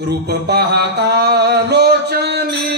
रूप पाहता लोचनी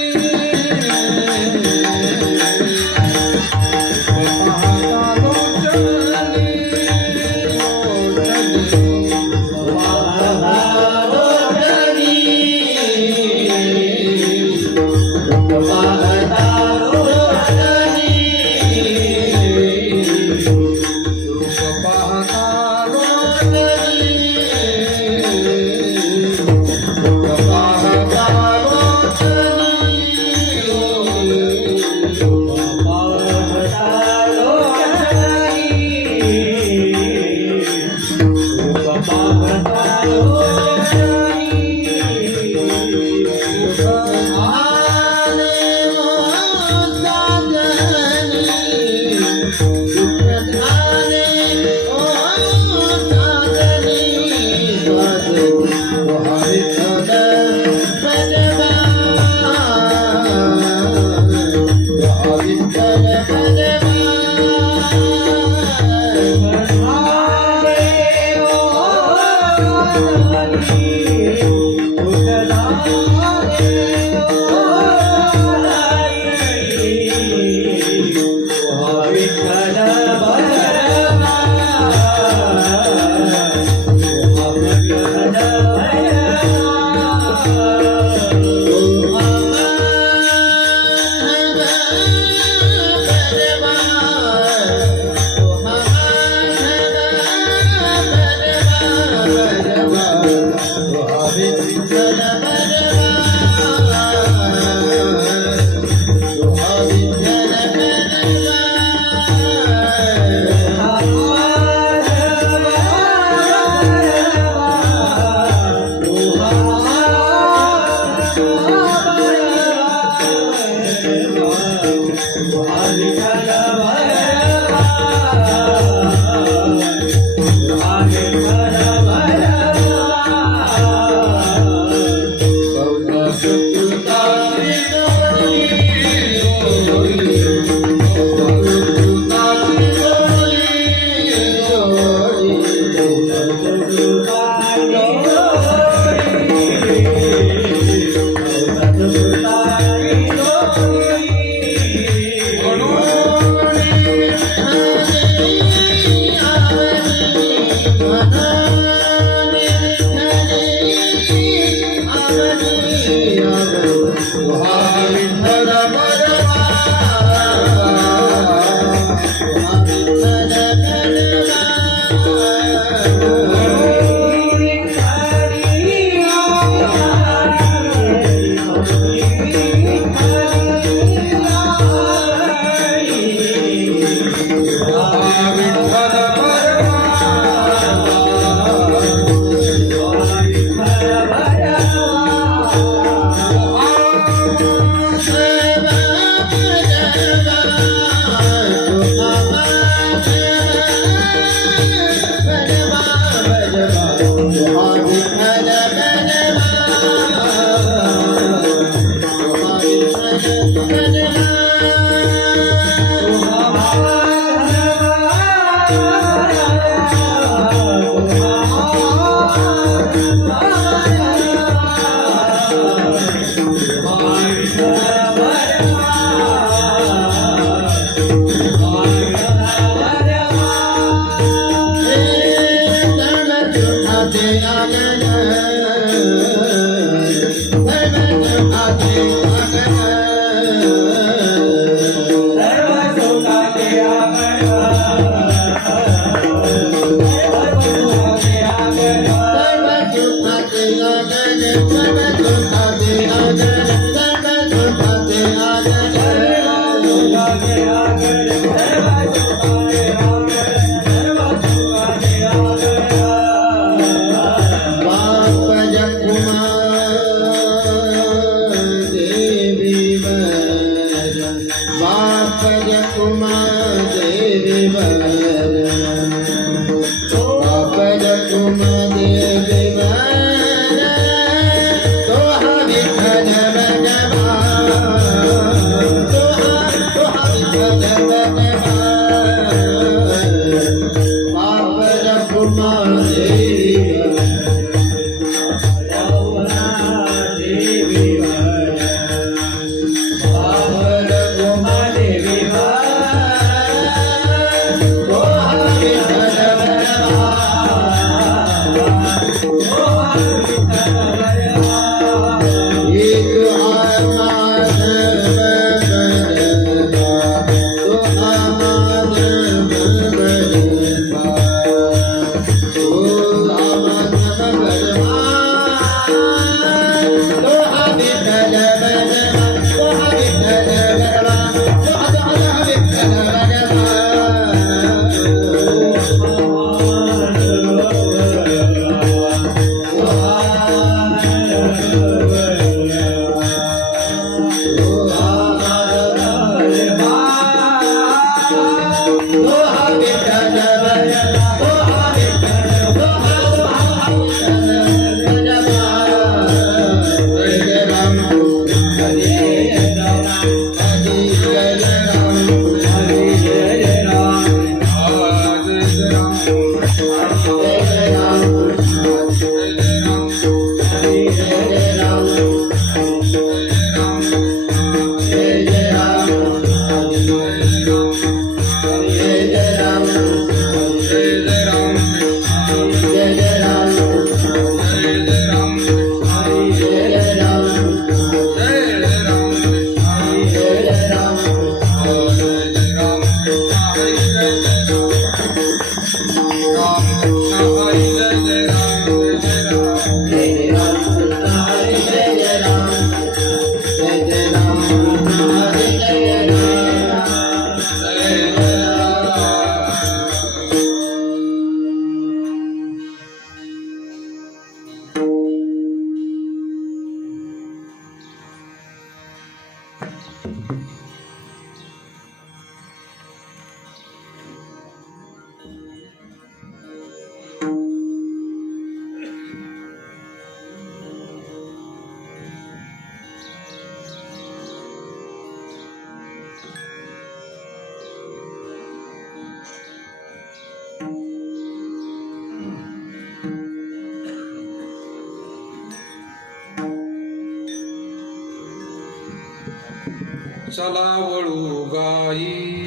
चला वळू गाई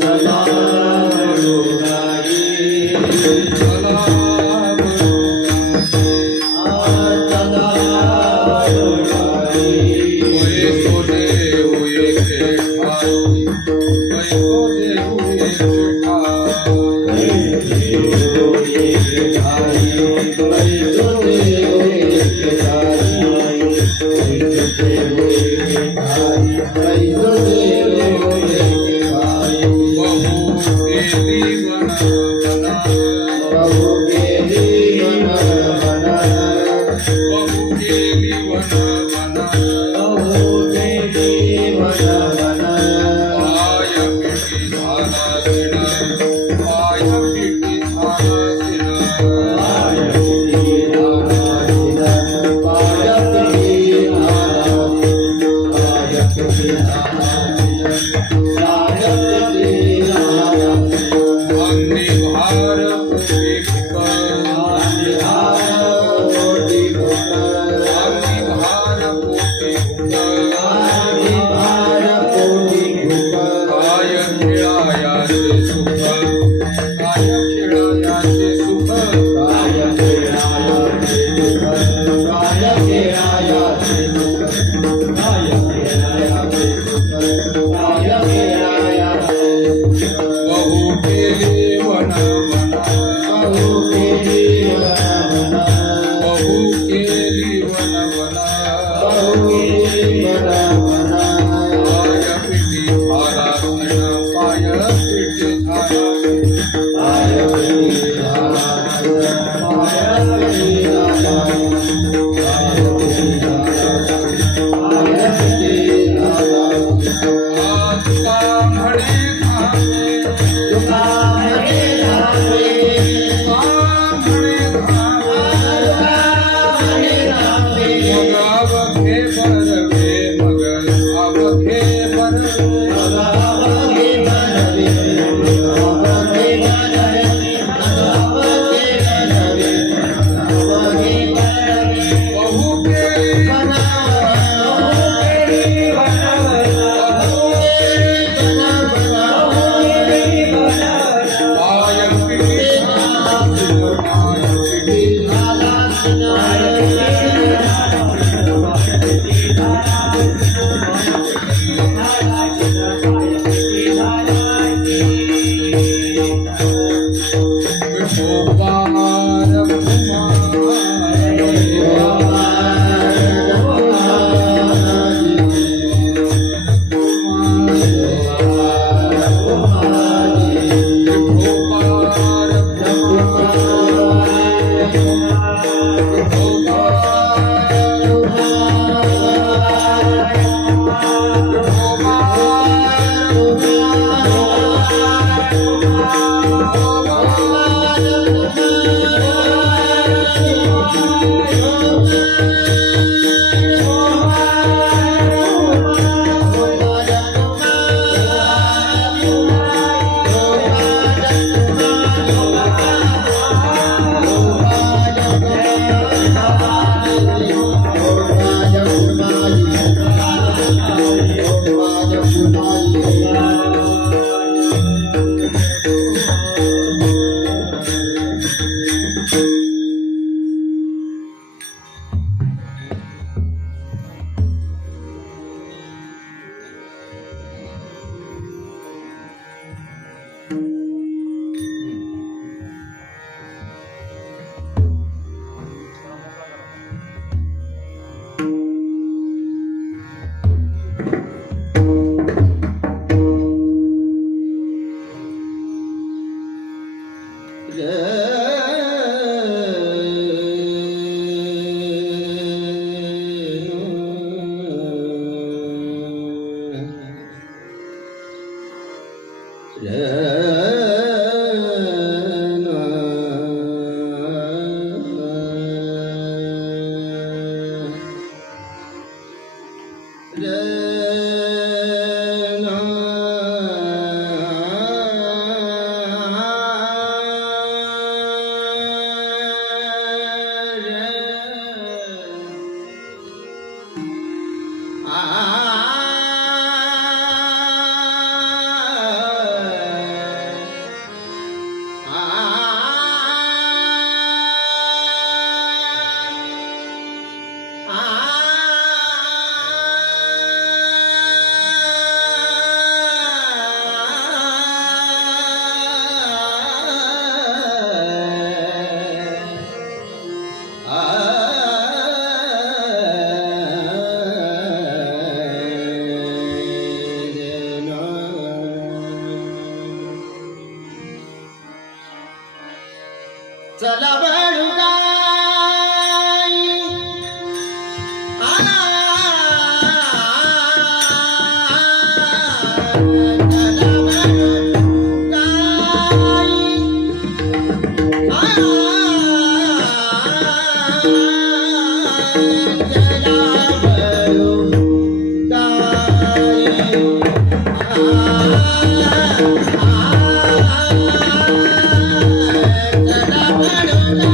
चला वळू गाई चला चला वळू गाई उये सोने उये ठाई उये सोने उये ठाई बहु केली वना वना बहु केली वना वना पाय पिटी धारा पाय पिटी धारा तुका म्हणे धामे तुका म्हणे धामे मग अवघे बरवे मग अवघे बरवे बहु केली पाय पिटी पाय पिटी विठोबार चला बळुगाई चला बळुगाई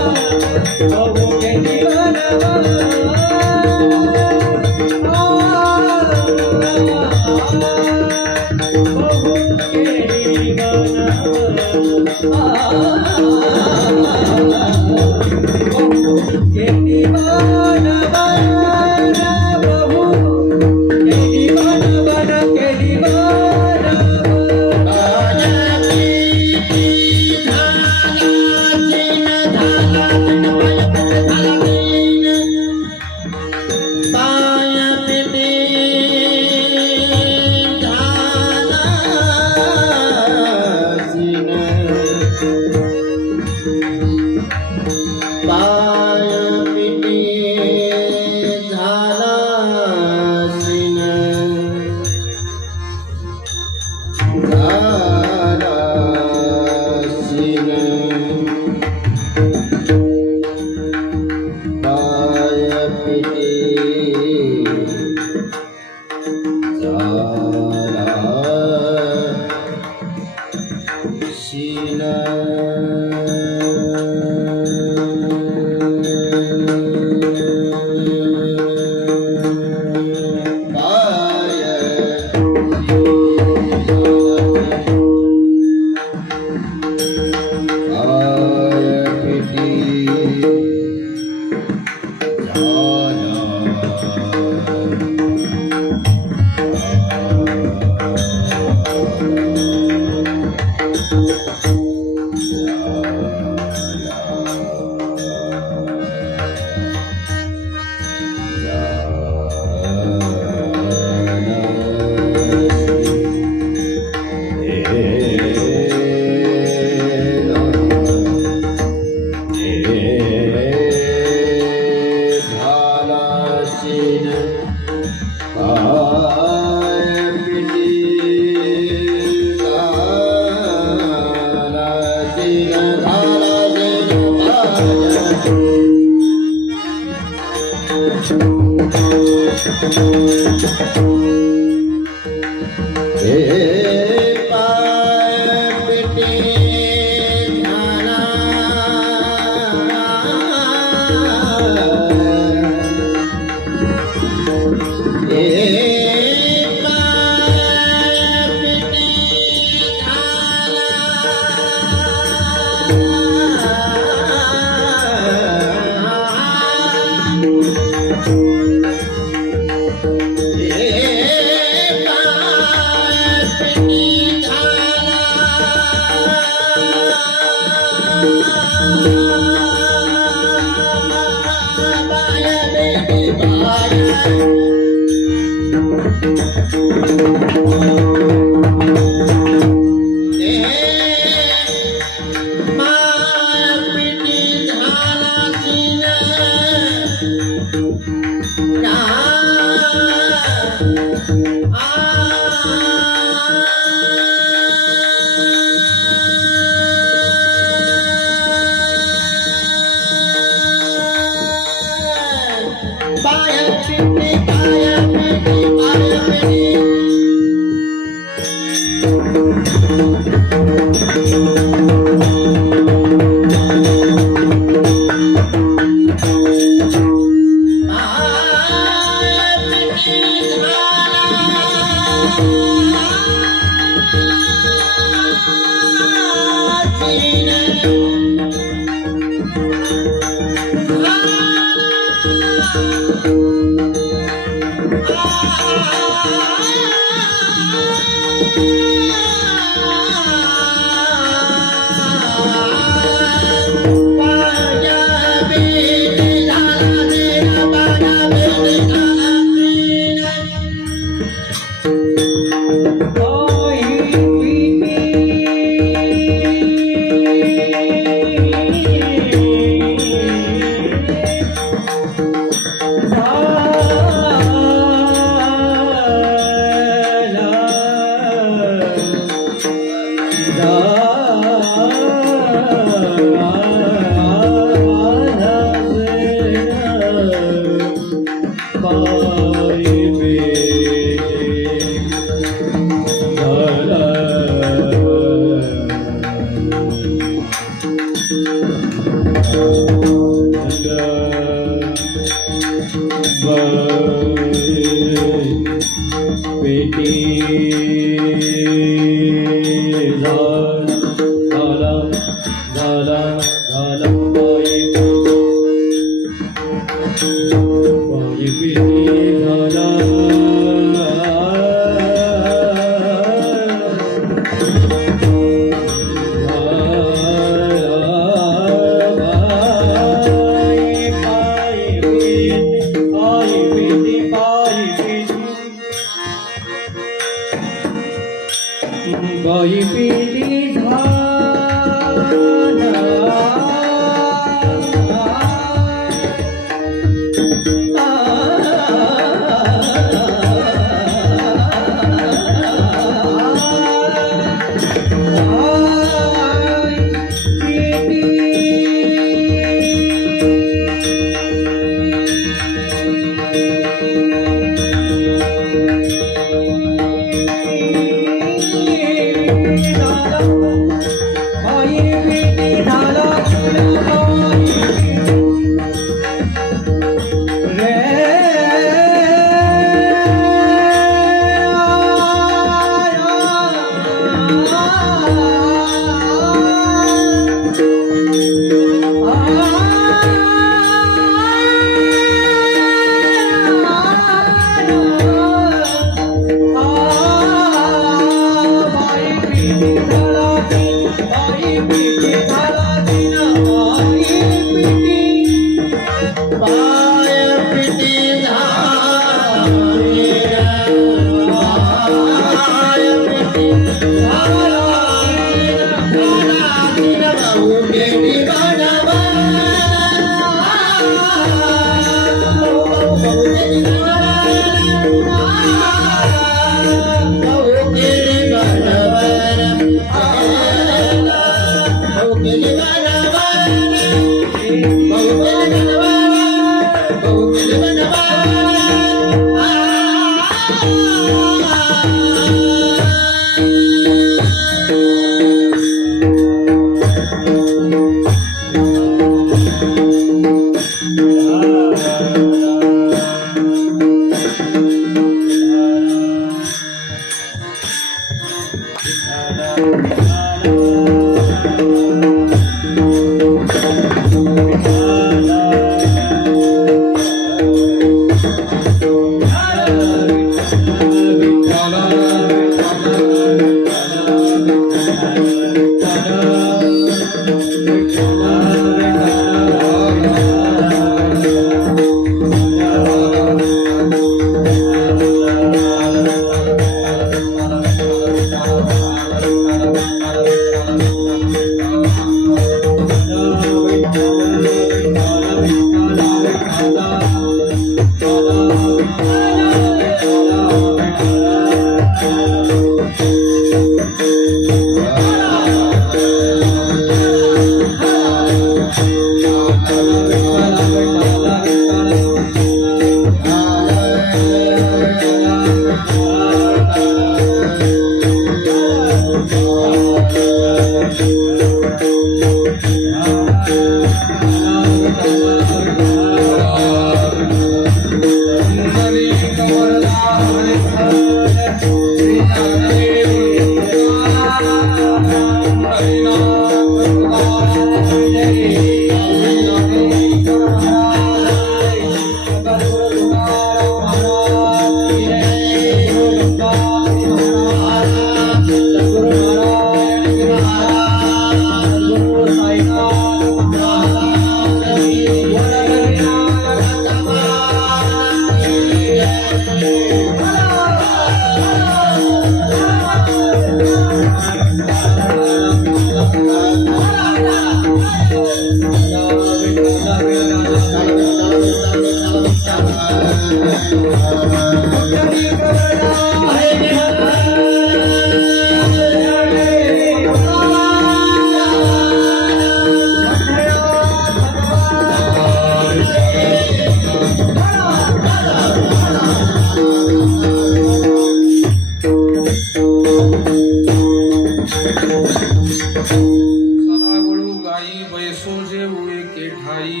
चला वळू गाई बैसो जेवळे के ठाई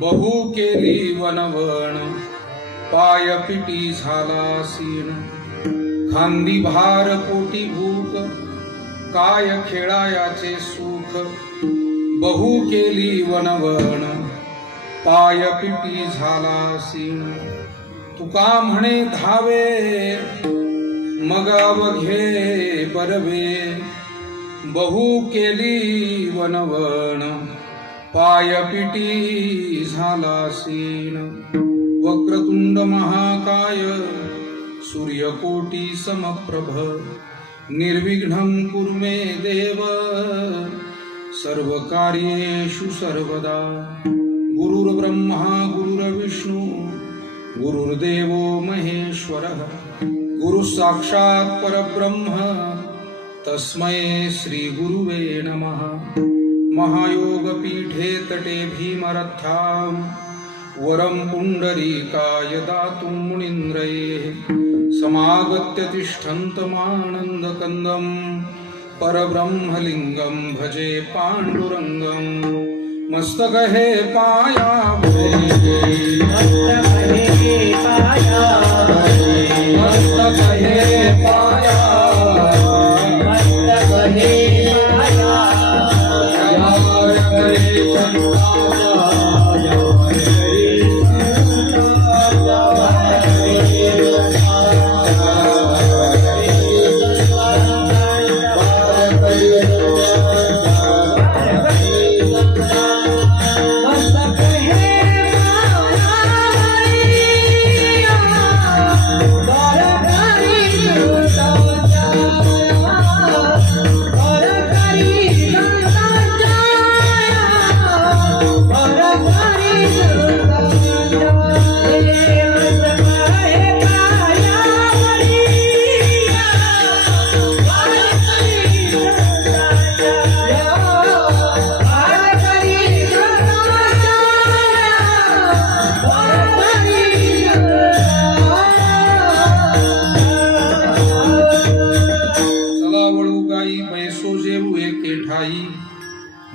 बहु केली वनवण पाय पिटी झाला सीण खांदी भार पोटी भूक काय खेळायाचे सुख बहु केली वनवण पाय पिटी झाला सीण तुका म्हणे धावे मग अवघे बरवे बहु केली वनवण पाय पिटी झाला सीण वक्रतुंड महाकाय सूर्यकोटी समप्रभ निर्विघ्नं कुरु मे देव सर्व कार्येषु सर्वदा गुरुर्ब्रह्मा गुरुर्विष्णु गुरुर्देवो महेश्वरः गुरुः साक्षात् परब्रह्म तस्मै श्री गुरुवे नमः महायोगपीठे तटे भीमरथ्यां वरं पुण्डरीकाय दातुं मुनीन्द्रये समागत्य तिष्ठन्तमानन्दकन्दं परब्रह्मलिङ्गं भजे पाण्डुरङ्गं मस्तकहे पायावे मस्तकहे पाया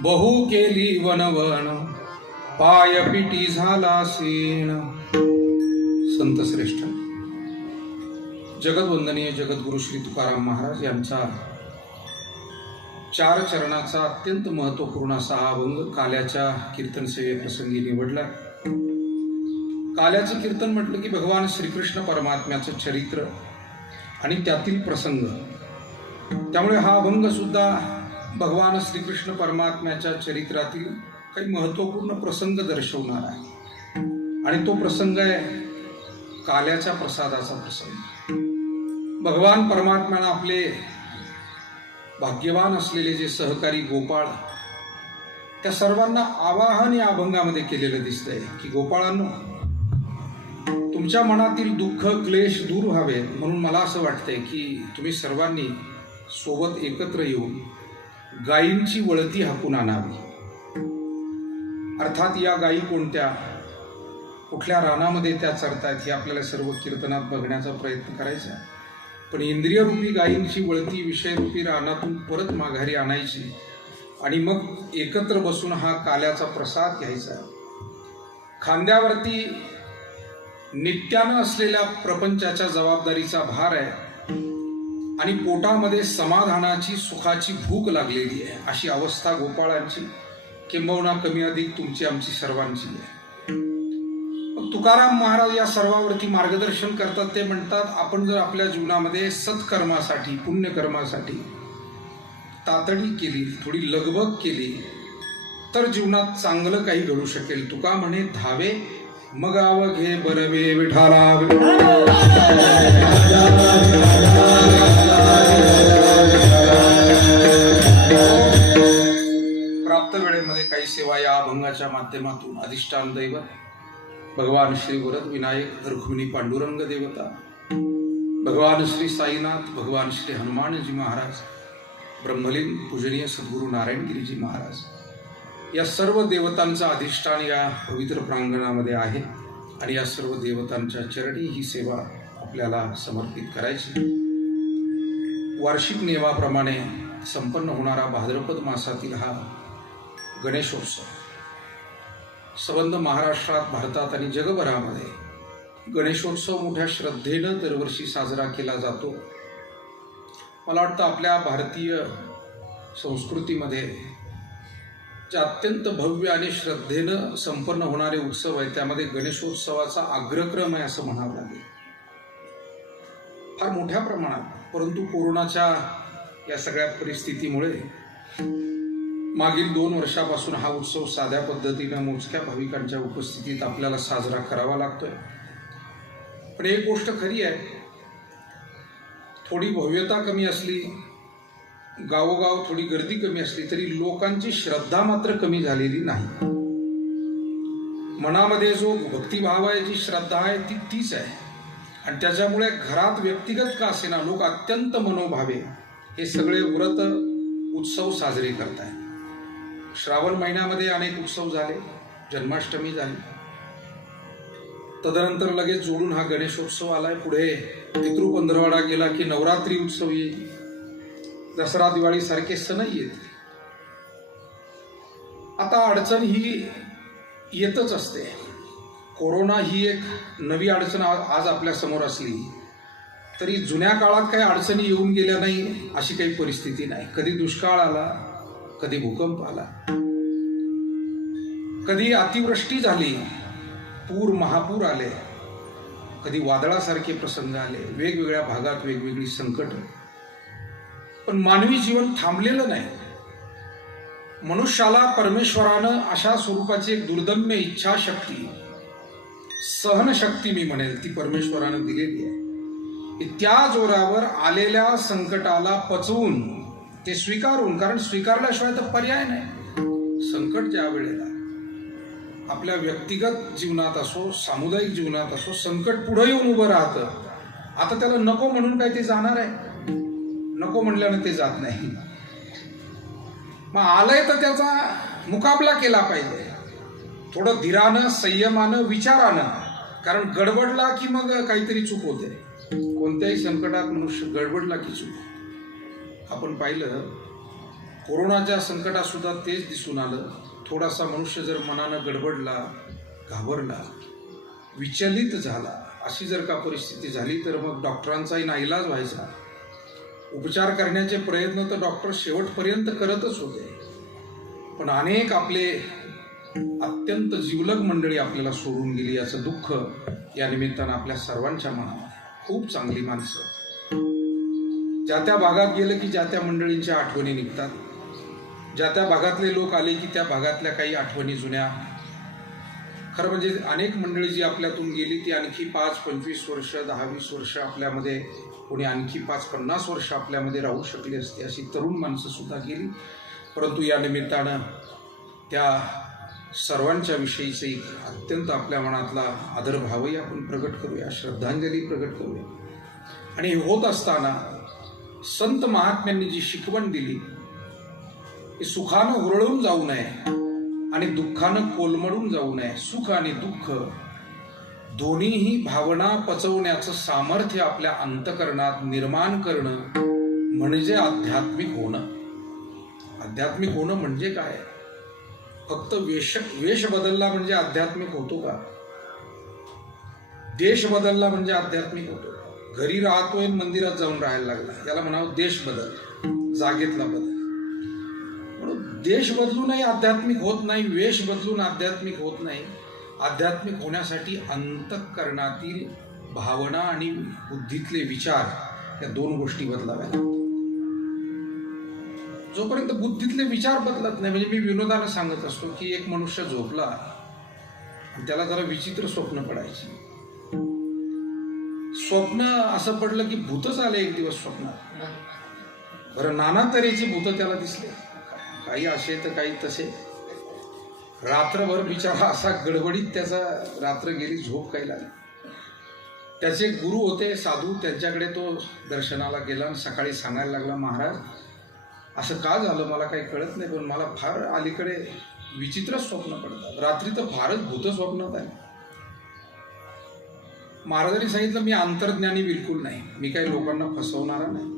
बहु केली वनवण पाय पिटी झाला सीण. संत श्रेष्ठ जगदवंदनीय जगद्गुरु श्री तुकाराम महाराज यांचा 4 चरणाचा अत्यंत महत्वपूर्ण असा हा अभंग काल्याच्या कीर्तन सेवेप्रसंगी निवडला. काल्याचे कीर्तन म्हटलं की भगवान श्रीकृष्ण परमात्म्याचं चरित्र आणि त्यातील प्रसंग, त्यामुळे हा अभंग सुद्धा भगवान श्रीकृष्ण परमात्म्याच्या चरित्रातील काही महत्वपूर्ण प्रसंग दर्शवणार आहे. आणि तो प्रसंग आहे काल्याच्या प्रसादाचा प्रसंग. भगवान परमात्म्यानं आपले भाग्यवान असलेले जे सहकारी गोपाळ, त्या सर्वांना आवाहन या अभंगामध्ये केलेलं दिसतंय की गोपाळांनो, तुमच्या मनातील दुःख क्लेश दूर व्हावे म्हणून मला असं वाटतंय की तुम्ही सर्वांनी सोबत एकत्र येऊन गायींची वळती हाकून आणावी. अर्थात या गायी कोणत्या, कुठल्या रानामध्ये त्या चरतायत हे आपल्याला सर्व कीर्तनात बघण्याचा प्रयत्न करायचा. पण इंद्रियरूपी गायींची वळती विषयरूपी रानातून परत माघारी आणायची आणि मग एकत्र बसून हा काल्याचा प्रसाद घ्यायचा. खांद्यावरती नित्यानं असलेल्या प्रपंचाच्या जबाबदारीचा भार आहे आणि पोटामध्ये समाधानाची सुखाची भूक लागलेली आहे. अशी अवस्था गोपाळांची, किंबहुना कमी अधिक तुमची आमची सर्वांची आहे. तुकाराम महाराज या सर्वावरती मार्गदर्शन करतात. ते म्हणतात, आपण जर आपल्या जीवनामध्ये सत्कर्मासाठी, पुण्यकर्मासाठी तातडी केली, थोडी लगबग केली, तर जीवनात चांगलं काही घडू शकेल. तुका म्हणे धावे मग अवघे बरवे विठाला. प्राप्त वेळेमध्ये काही सेवा या अभंगाच्या माध्यमातून अधिष्ठान दैवत भगवान श्री वरद विनायक रुक्मिणी पांडुरंग देवता, भगवान श्री साईनाथ, भगवान श्री हनुमानजी महाराज, ब्रह्मलीन पूजनीय सद्गुरू नारायणगिरीजी महाराज, या सर्व देवतांचा अधिष्ठान या पवित्र प्रांगणामध्ये आहे आणि या सर्व देवतांच्या चरणी ही सेवा आपल्याला समर्पित करायची. वार्षिक नियमाप्रमाणे संपन्न होणारा भाद्रपद मासातील हा गणेशोत्सव संबंध महाराष्ट्रात, भारतात आणि जगभरामध्ये गणेशोत्सव मोठ्या श्रद्धेनं दरवर्षी साजरा केला जातो. मला वाटतं आपल्या भारतीय संस्कृतीमध्ये जे अत्यंत भव्य आणि श्रद्धेनं संपन्न होणारे उत्सव आहेत त्यामध्ये गणेशोत्सवाचा अग्रक्रम आहे असं म्हणावं लागेल. फार मोठ्या प्रमाणात, परंतु कोरोनाच्या या सगळ्या परिस्थितीमुळे मागील 2 वर्षापासून हा उत्सव साध्या पद्धतीनं मोजक्या भाविकांच्या उपस्थितीत आपल्याला साजरा करावा लागतोय. पण एक गोष्ट खरी आहे, थोडी भव्यता कमी असली, गावोगाव थोडी गर्दी कमी असली तरी लोकांची श्रद्धा मात्र कमी झालेली नाही. मनामध्ये जो भक्तिभाव आहे, जी श्रद्धा आहे ती तीच आहे आणि त्याच्यामुळे घरात व्यक्तिगत का असेना लोक अत्यंत मनोभावे हे सगळे व्रत उत्सव साजरे करतायत. श्रावण महिन्यामध्ये अनेक उत्सव झाले, जन्माष्टमी झाली, तदनंतर लगेच जोडून हा गणेशोत्सव आलाय. पुढे पितृपंधरवाडा गेला की नवरात्री उत्सव येईल, दसरा दिवाळी सारखे सण येत. आता अडचण ही येतच असते. कोरोना ही एक नवी अडचण आज आपल्या समोर असली तरी जुन्या काळात काही अडचणी येऊन गेल्या नाही अशी काही परिस्थिती नाही. कधी दुष्काळ आला, कधी भूकंप आला, कधी अतिवृष्टी झाली, पूर महापूर आले, कधी वादळासारखे प्रसंग आले, वेगवेगळ्या भागात वेगवेगळी संकट. पण मानवी जीवन थांबलेलं नाही. मनुष्याला परमेश्वरानं अशा स्वरूपाची एक दुर्दम्य इच्छाशक्ती, सहनशक्ती मी म्हणेल ती परमेश्वरानं दिलेली आहे. त्या जोरावर आलेल्या संकटाला पचवून ते स्वीकारून, कारण स्वीकारल्याशिवाय तर पर्याय नाही. संकट ज्या वेळेला आपल्या व्यक्तिगत जीवनात असो, सामुदायिक जीवनात असो, संकट पुढे येऊन उभं राहतं. आता त्याला नको म्हणून काय ते जाणार आहे? नको म्हणल्यानं ते जात नाही. मग आलंय तर त्याचा मुकाबला केला पाहिजे, थोडं धीरानं, संयमानं, विचारानं. कारण गडबडला की मग काहीतरी चूक होते. कोणत्याही संकटात मनुष्य गडबडला की चूक. आपण पाहिलं कोरोनाच्या संकटात सुद्धा तेच दिसून आलं. थोडासा मनुष्य जर मनानं गडबडला, घाबरला, विचलित झाला, अशी जर का परिस्थिती झाली तर मग डॉक्टरांचाही नाईलाज व्हायचा. उपचार करण्याचे प्रयत्न तर डॉक्टर शेवटपर्यंत करतच होते. पण अनेक आपले अत्यंत जिवलग मंडळी आपल्याला सोडून गेली याचं दुःख या निमित्तानं आपल्या सर्वांच्या मनामध्ये. खूप चांगली माणसं ज्या त्या भागात गेलं की ज्या त्या मंडळींच्या आठवणी निघतात. ज्या त्या भागातले लोक आले की त्या भागातल्या काही आठवणी जुन्या. खरं म्हणजे अनेक मंडळी जी आपल्यातून गेली ती आणखी 5-25 वर्ष, 10-20 वर्ष आपल्यामध्ये, कोणी आणखी 5-50 वर्ष आपल्यामध्ये राहू शकली असते. अशी तरुण माणसं सुद्धा गेली. परंतु या निमित्तानं त्या सर्वांच्या विषयीचे अत्यंत आपल्या मनातला आदरभावही आपण प्रगट करूया, श्रद्धांजली प्रगट करूया. आणि हे होत असताना संत महात्म्यांनी जी शिकवण दिली की सुखानं हुरळून जाऊ नये आणि दुःखानं कोलमडून जाऊ नये. सुख आणि दुःख दोन्हीही भावना पचवण्याचं सामर्थ्य आपल्या अंतःकरणात निर्माण करणं म्हणजे आध्यात्मिक होणं. आध्यात्मिक होणं म्हणजे काय? फक्त वेश बदलला म्हणजे आध्यात्मिक होतो का? देश बदलला म्हणजे आध्यात्मिक होतो का? घरी राहतोय मंदिरात जाऊन राहायला लागला, याला म्हणावं देश बदल, जागेतला बदल. म्हणून देश बदलूनही आध्यात्मिक होत नाही, वेश बदलून आध्यात्मिक होत नाही. आध्यात्मिक होण्यासाठी अंतःकरणातील भावना आणि बुद्धीतले विचार या 2 गोष्टी बदलाव्या. जोपर्यंत बुद्धीतले विचार बदलत नाही, म्हणजे मी विनोदानं सांगत असतो की एक मनुष्य झोपला आणि त्याला जरा विचित्र स्वप्न पडायची. स्वप्न असं पडलं की भूतच आले एक दिवस स्वप्नात. बरं, नाना तऱ्हेची भूत त्याला दिसले, काही असे तर काही तसे. रात्रभर बिचारा असा गडबडीत त्याचा रात्र गेली, झोप काही लागली. त्याचे गुरु होते साधू, त्यांच्याकडे तो दर्शनाला गेला आणि सकाळी सांगायला लागला, महाराज असं का झालं मला काही कळत नाही, पण मला फार अलीकडे विचित्र स्वप्न पडतात, रात्री तर फारच भूत स्वप्नात आहे. महाराजांनी सांगितलं, मी अंतर्ज्ञानी बिलकुल नाही, मी काही लोकांना फसवणारा नाही,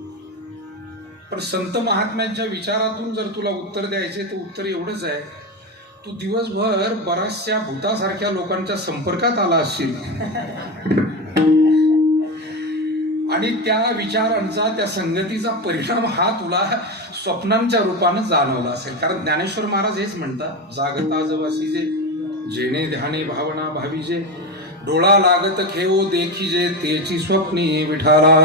पण संत महात्म्यांच्या विचारातून जर तुला उत्तर द्यायचे तर उत्तर एवढंच आहे, तू दिवसभर बऱ्याचशा भूतासारख्या लोकांच्या संपर्कात आला असशील आणि त्या विचारांचा, त्या संगतीचा परिणाम हा तुला स्वप्नांच्या रूपानं जाणवला असेल. कारण ज्ञानेश्वर महाराज हेच म्हणतात, जागता जवासीजे जेणे ध्याने भावना भावीजे, डोळा लागत खेओ देखीजे तेची स्वप्नी विठाला.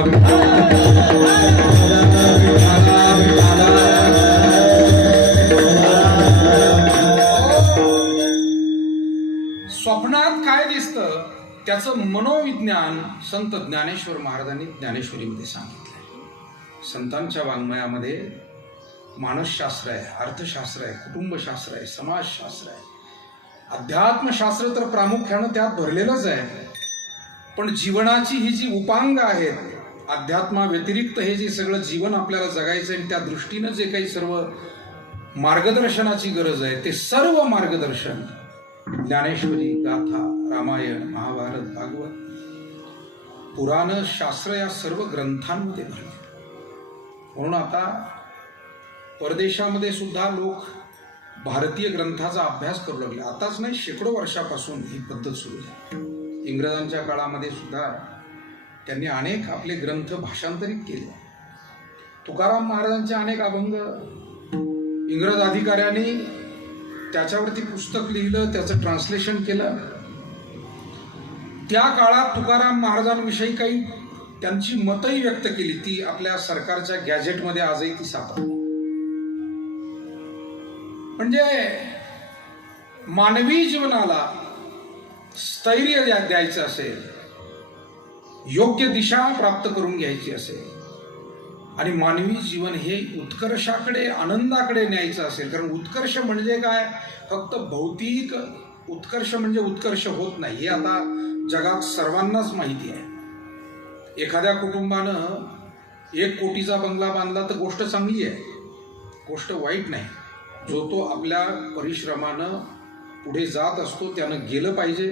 स्वप्नात काय दिसतं त्याचं मनोविज्ञान संत ज्ञानेश्वर महाराजांनी ज्ञानेश्वरीमध्ये सांगितलंय. संतांच्या वाङ्मयामध्ये मानसशास्त्र आहे, अर्थशास्त्र आहे, कुटुंबशास्त्र आहे, समाजशास्त्र आहे, अध्यात्मशास्त्र तर प्रामुख्यानं त्यात भरलेलंच आहे. पण जीवनाची ही जी उपांग आहेत, अध्यात्माव्यतिरिक्त हे जे सगळं जीवन आपल्याला जगायचं आहे, त्या दृष्टीनं जे काही सर्व मार्गदर्शनाची गरज आहे, ते सर्व मार्गदर्शन ज्ञानेश्वरी, गाथा, रामायण, महाभारत, भागवत, पुराण, शास्त्र या सर्व ग्रंथांमध्ये भरले. म्हणून आता परदेशामध्ये सुद्धा लोक भारतीय ग्रंथाचा अभ्यास करू लागले. आताच नाही, शेकडो वर्षापासून ही पद्धत सुरू झाली. इंग्रजांच्या काळामध्ये सुद्धा त्यांनी अनेक आपले ग्रंथ भाषांतरित केले. तुकाराम महाराजांचे अनेक अभंग इंग्रज अधिकाऱ्यांनी त्याच्यावरती पुस्तक लिहिलं, त्याचं ट्रान्सलेशन केलं. त्या काळात तुकाराम महाराजांविषयी काही त्यांची मतही व्यक्त केली, ती आपल्या सरकारच्या गॅझेटमध्ये आजही ती सापडते. म्हणजे मानवी जीवनाला स्थैर्य द्यायचं असेल, योग्य दिशा प्राप्त करून घ्यायची असेल आणि मानवी जीवन हे उत्कर्षाकडे, आनंदाकडे न्यायचं असेल, कारण उत्कर्ष म्हणजे काय, फक्त भौतिक उत्कर्ष म्हणजे उत्कर्ष होत नाही, हे आता जगात सर्वांनाच माहिती आहे. एखाद्या कुटुंबानं 1 कोटीचा बंगला बांधला तर गोष्ट चांगली आहे, गोष्ट वाईट नाही. जो तो आपल्या परिश्रमानं पुढे जात असतो त्यानं गेलं पाहिजे.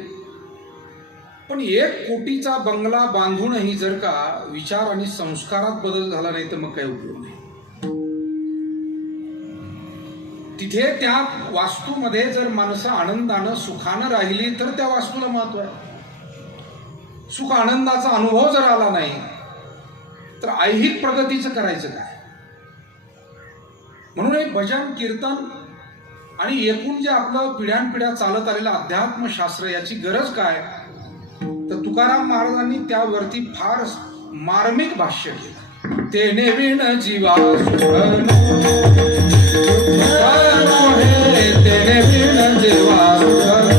पण 1 कोटीचा बंगला बांधूनही जर का विचार आणि संस्कारात बदल झाला नाही तर मग काही उपयोग नाही. तिथे त्या वास्तूमध्ये जर माणसं आनंदानं, सुखानं राहिली तर त्या वास्तूला महत्व आहे. सुख आनंदाचा अनुभव जर आला नाही तर ऐहिक प्रगतीचं करायचं काय. म्हणून हे भजन, कीर्तन आणि एकूण जे आपलं पिढ्यानपिढ्या चालत आलेलं अध्यात्मशास्त्र, याची गरज काय, तर तुकाराम महाराजांनी त्यावरती फार मार्मिक भाष्य केलं. तेने विण जीवा सुखन, तेने विण जीवा सुखन,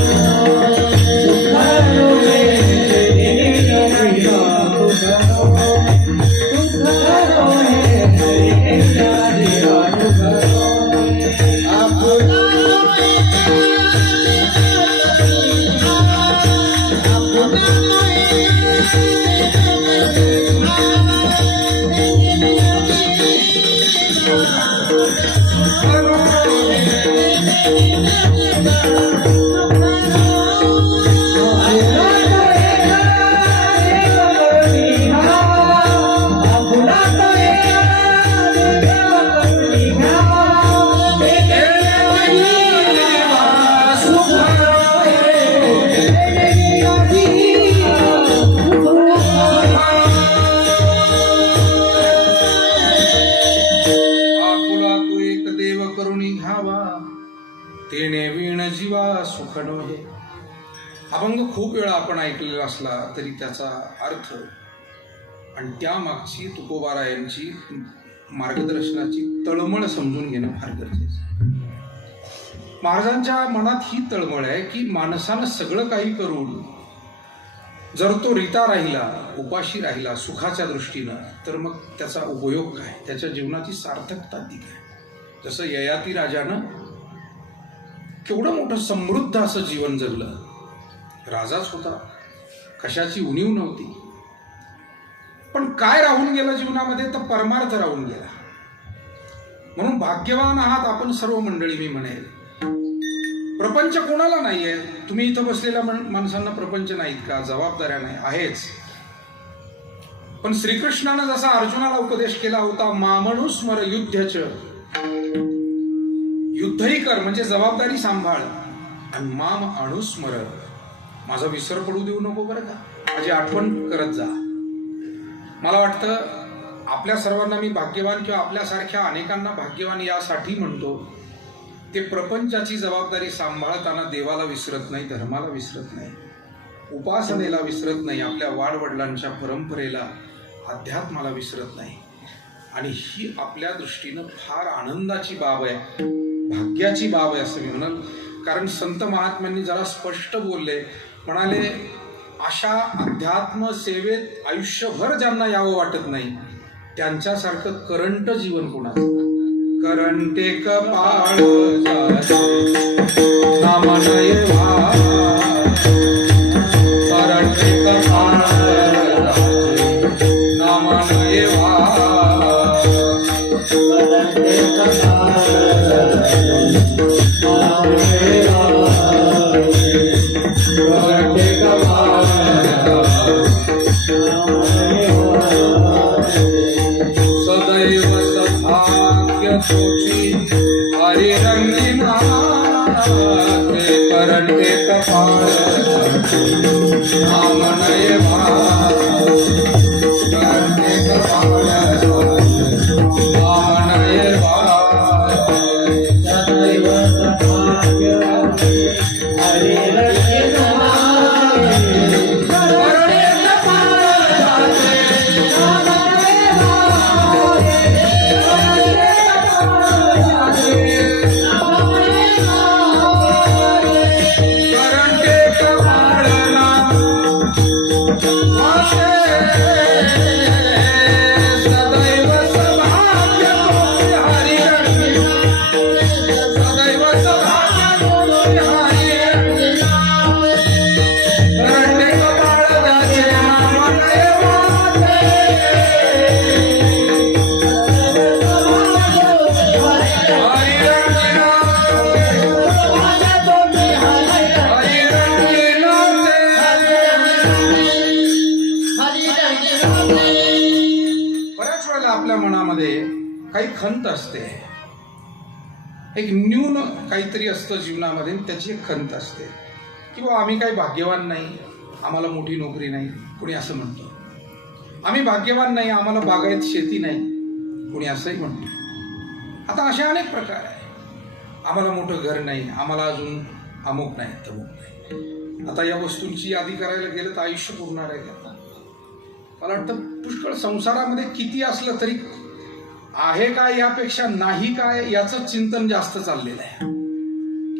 तेने वीण जीवा सुखन हे अभंग खूप वेळा आपण ऐकलेला असला तरी त्याचा अर्थ आणि त्यामागची तुकोबारायांची मार्गदर्शनाची तळमळ समजून घेणं फार गरजेचं आहे. महाराजांच्या मनात ही तळमळ आहे की माणसानं सगळं काही करून जर तो रिता राहिला, उपाशी राहिला सुखाच्या दृष्टीनं, तर मग त्याचा उपयोग काय, त्याच्या जीवनाची सार्थकता ती काय. जसं ययाती राजानं केवढं मोठं समृद्ध असं जीवन जगलं. राजाच होता, कशाची उणीव नव्हती. पण काय राहून गेलं जीवनामध्ये, तर परमार्थ राहून गेला. म्हणून भाग्यवान आहात आपण सर्व मंडळी, मी म्हणेल. प्रपंच कोणाला नाहीये. तुम्ही इथं बसलेल्या माणसांना प्रपंच नाहीत का? जबाबदाऱ्या नाही, आहेच. पण श्रीकृष्णानं जसा अर्जुनाला उपदेश केला होता, मामणू स्मर युद्धच, युद्धही कर म्हणजे जबाबदारी सांभाळ, आणि माम अणुस्मर, माझा विसर पडू देऊ नको बरं का, माझी आठवण करत जा. मला वाटतं आपल्या सर्वांना मी भाग्यवान किंवा आपल्यासारख्या अनेकांना भाग्यवान यासाठी म्हणतो, ते प्रपंचाची जबाबदारी सांभाळताना देवाला विसरत नाही, धर्माला विसरत नाही, उपासनेला विसरत नाही, आपल्या वाडवडिलांच्या परंपरेला, अध्यात्माला विसरत नाही. आणि ही आपल्या दृष्टीनं फार आनंदाची बाब आहे, भाग्याची बाब आहे असं मी म्हणाल. कारण संत महात्म्यांनी जरा स्पष्ट बोलले, म्हणाले अशा अध्यात्म सेवेत आयुष्यभर ज्यांना यावं वाटत नाही, त्यांच्यासारखं करंट जीवन कोणाचं. करंटे कपाळ नामनय वा, करंटे कपाळ नामनय वा, करंटे कपाळ करंटे कपाळ सदैव सौभाग्य तोची हरिरंगी नाथे, करंटे कपाळ नामनय वा, करंटे कपाळ नामनय वा, सदैव सौभाग्य हरिरंगी आपल्या मनामध्ये काही खंत असते, एक न्यून काहीतरी असतं जीवनामध्ये, त्याची एक खंत असते की बाबा आम्ही काही भाग्यवान नाही, आम्हाला मोठी नोकरी नाही, कोणी असं म्हणतो. आम्ही भाग्यवान नाही, आम्हाला बागायत शेती नाही, कोणी असंही म्हणतो. आता असे अनेक प्रकार आहे. आम्हाला मोठं घर नाही, आम्हाला अजून अमुक नाही, तमुक नाही. आता या वस्तूंची यादी करायला गेलं तर आयुष्य पुरणार आहे का? मला वाटतं पुष्कळ संसारामध्ये किती असलं तरी आहे काय यापेक्षा नाही काय याचं चिंतन जास्त चाललेलं आहे,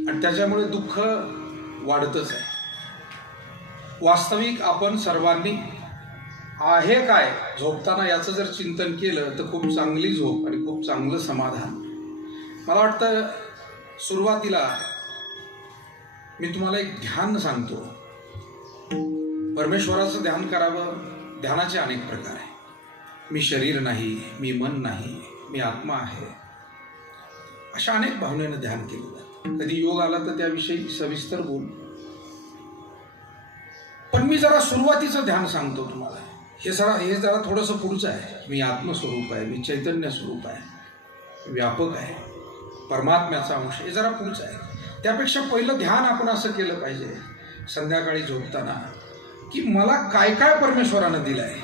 आणि त्याच्यामुळे दुःख वाढतच आहे. वास्तविक आपण सर्वांनी आहे काय झोपताना याचं जर चिंतन केलं तर खूप चांगली झोप आणि खूप चांगलं समाधान. मला वाटतं सुरुवातीला मी तुम्हाला एक ध्यान सांगतो. परमेश्वराचं ध्यान करावं. ध्यानाचे अनेक प्रकार आहे. मी शरीर नाही, मी मन नाही, मी आत्मा आहे, अशा अनेक भावनेनं ध्यान केलं जातं. कधी योग आला तर त्याविषयी सविस्तर बोल. पण मी जरा सुरुवातीचं ध्यान सांगतो तुम्हाला. हे जरा थोडंसं पुढचं आहे. मी आत्मस्वरूप आहे, मी चैतन्य स्वरूप आहे, व्यापक आहे, परमात्म्याचा अंश, हे जरा पुढचं आहे. त्यापेक्षा पहिलं ध्यान आपण असं केलं पाहिजे संध्याकाळी झोपताना की मला काय काय परमेश्वरानं दिलं आहे.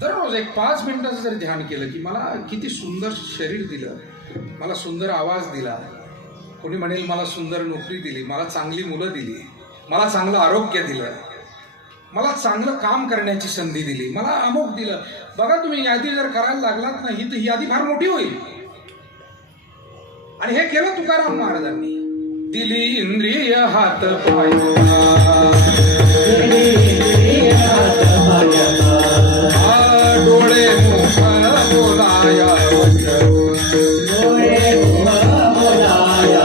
दररोज एक 5 मिनिटाचं जर ध्यान केलं की मला किती सुंदर शरीर दिलं, मला सुंदर आवाज दिला, कोणी म्हणेल मला सुंदर नोकरी दिली, मला चांगली मुलं दिली, मला चांगलं आरोग्य दिलं, मला चांगलं काम करण्याची संधी दिली, मला अमुक दिलं. बघा तुम्ही यादी जर करायला लागलात ना, ही यादी फार मोठी होईल. आणि हे केलं तुकाराम महाराजांनी. दिली इंद्रिय हात पाय, डोळे मुख बोलाया, डोळे मुख बोलाया,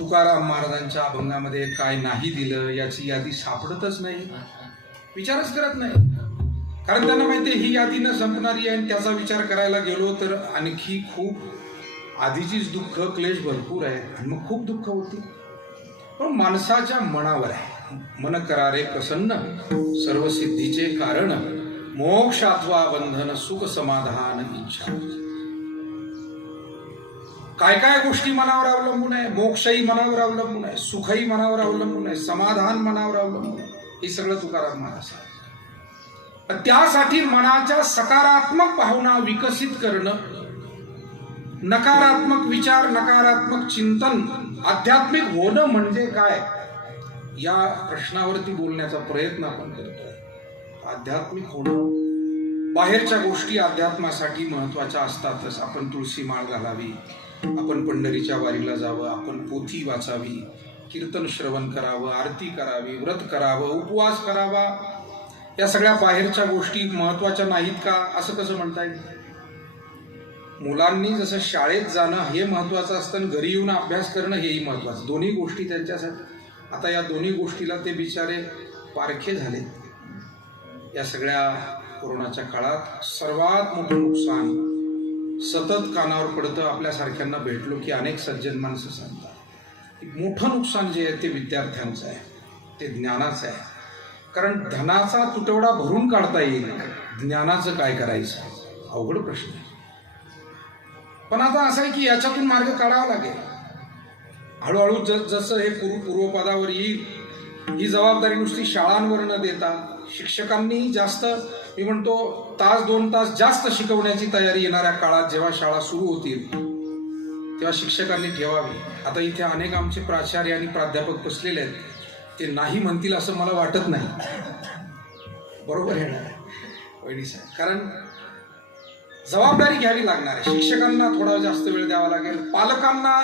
तुकाराम महाराजांच्या अभंगामध्ये काय नाही दिलं याची यादी सापडतच नाही, विचारच करत नाही. कारण त्यांना माहिती आहे ही यादी न संपणारी आहे आणि त्याचा विचार करायला गेलो तर आणखी खूप आधीचीच दुःख क्लेश भरपूर आहे आणि मग खूप दुःख होती. पण माणसाच्या मनावर आहे. मन करारे प्रसन्न सर्व सिद्धीचे कारण, मोक्ष अथवा बंधन सुख समाधान इच्छा. काय काय गोष्टी मनावर अवलंबून आहे. मोक्षही मनावर अवलंबून आहे, सुखही मनावर अवलंबून आहे, समाधान मनावर अवलंबून आहे. हे सगळं तुकाराम महाराज सांगतात. त्यासाठी मनाच्या सकारात्मक भावना विकसित करणं, नकारात्मक विचार, नकारात्मक चिंतन, आध्यात्मिक होणं म्हणजे काय या प्रश्नावरती बोलण्याचा प्रयत्न आपण करतोय. आध्यात्मिक होणं, बाहेरच्या गोष्टी अध्यात्मासाठी महत्वाच्या असतातच. आपण तुळशी माळ घालावी, आपण पंढरीच्या वारीला जावं, आपण पोथी वाचावी, कीर्तन श्रवण करावं, आरती करावी, व्रत करावं, उपवास करावा. या सगळ्या बाहेरच्या गोष्टी महत्वाच्या नाहीत का असं कसं म्हणता येईल? मुलांनी जसं शाळेत जाणं हे महत्वाचं असतं आणि घरी येऊन अभ्यास करणं हेही महत्वाचं, दोन्ही गोष्टी त्यांच्यासाठी. आता या दोन्ही गोष्टीला ते बिचारे पारखे झाले. या सगळ्या कोरोनाच्या काळात सर्वात मोठं नुकसान सतत कानावर पडतं. आपल्यासारख्यांना भेटलो की अनेक सज्जन माणसं सांगतात, मोठं नुकसान जे आहे ते विद्यार्थ्यांचं आहे, ते ज्ञानाचं आहे. कारण धनाचा तुटवडा भरून काढता येईल, ज्ञानाचं काय करायचं अवघड प्रश्न आहे. पण आता असं आहे की याच्यातून मार्ग काढावा लागेल. हळूहळू जसं हे पूर्वपदावर येईल, ही जबाबदारी नुसती शाळांवर न देता शिक्षकांनी जास्त, मी म्हणतो तास 2 तास जास्त शिकवण्याची तयारी येणाऱ्या काळात जेव्हा शाळा सुरू होतील तेव्हा शिक्षकांनी ठेवावी. आता इथे अनेक आमचे प्राचार्य आणि प्राध्यापक बसलेले आहेत, ते नाही म्हणतील असं मला वाटत नाही. बरोबर आहे ना वहिनी साहेब? कारण जबाबदारी घ्यावी लागणार आहे. शिक्षकांना थोडा जास्त वेळ द्यावा लागेल, पालकांना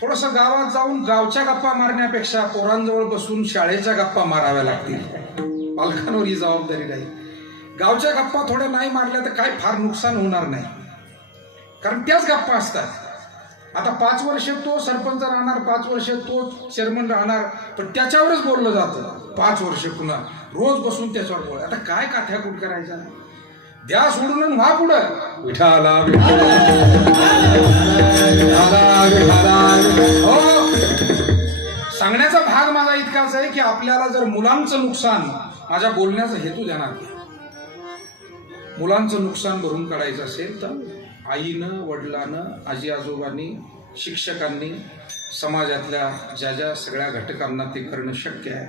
थोडंसं गावात जाऊन गावच्या गप्पा मारण्यापेक्षा पोरांजवळ बसून शाळेच्या गप्पा माराव्या लागतील. पालकांवर ही जबाबदारी राहील. गावच्या गप्पा थोड्या नाही मारल्या तर काय फार नुकसान होणार नाही, कारण त्याच गप्पा असतात. आता 5 वर्ष तो सरपंच राहणार, 5 वर्ष तो चेअरमन राहणार, पण त्याच्यावरच बोललं जातं. 5 वर्ष पुन्हा रोज बसून त्याच्यावर बोल. आता काय काठ्याकूट करायचा, द्या सोडून व्हा पुढं. विठाला हो, सांगण्याचा भाग माझा इतकाच आहे की आपल्याला जर मुलांचं नुकसान, माझ्या बोलण्याचा हेतू देणार नाही, मुलांचं नुकसान भरून काढायचं असेल तर आईनं, वडिलांनं, आजी आजोबांनी, शिक्षकांनी, समाजातल्या ज्या ज्या सगळ्या घटकांना ते करणं शक्य आहे.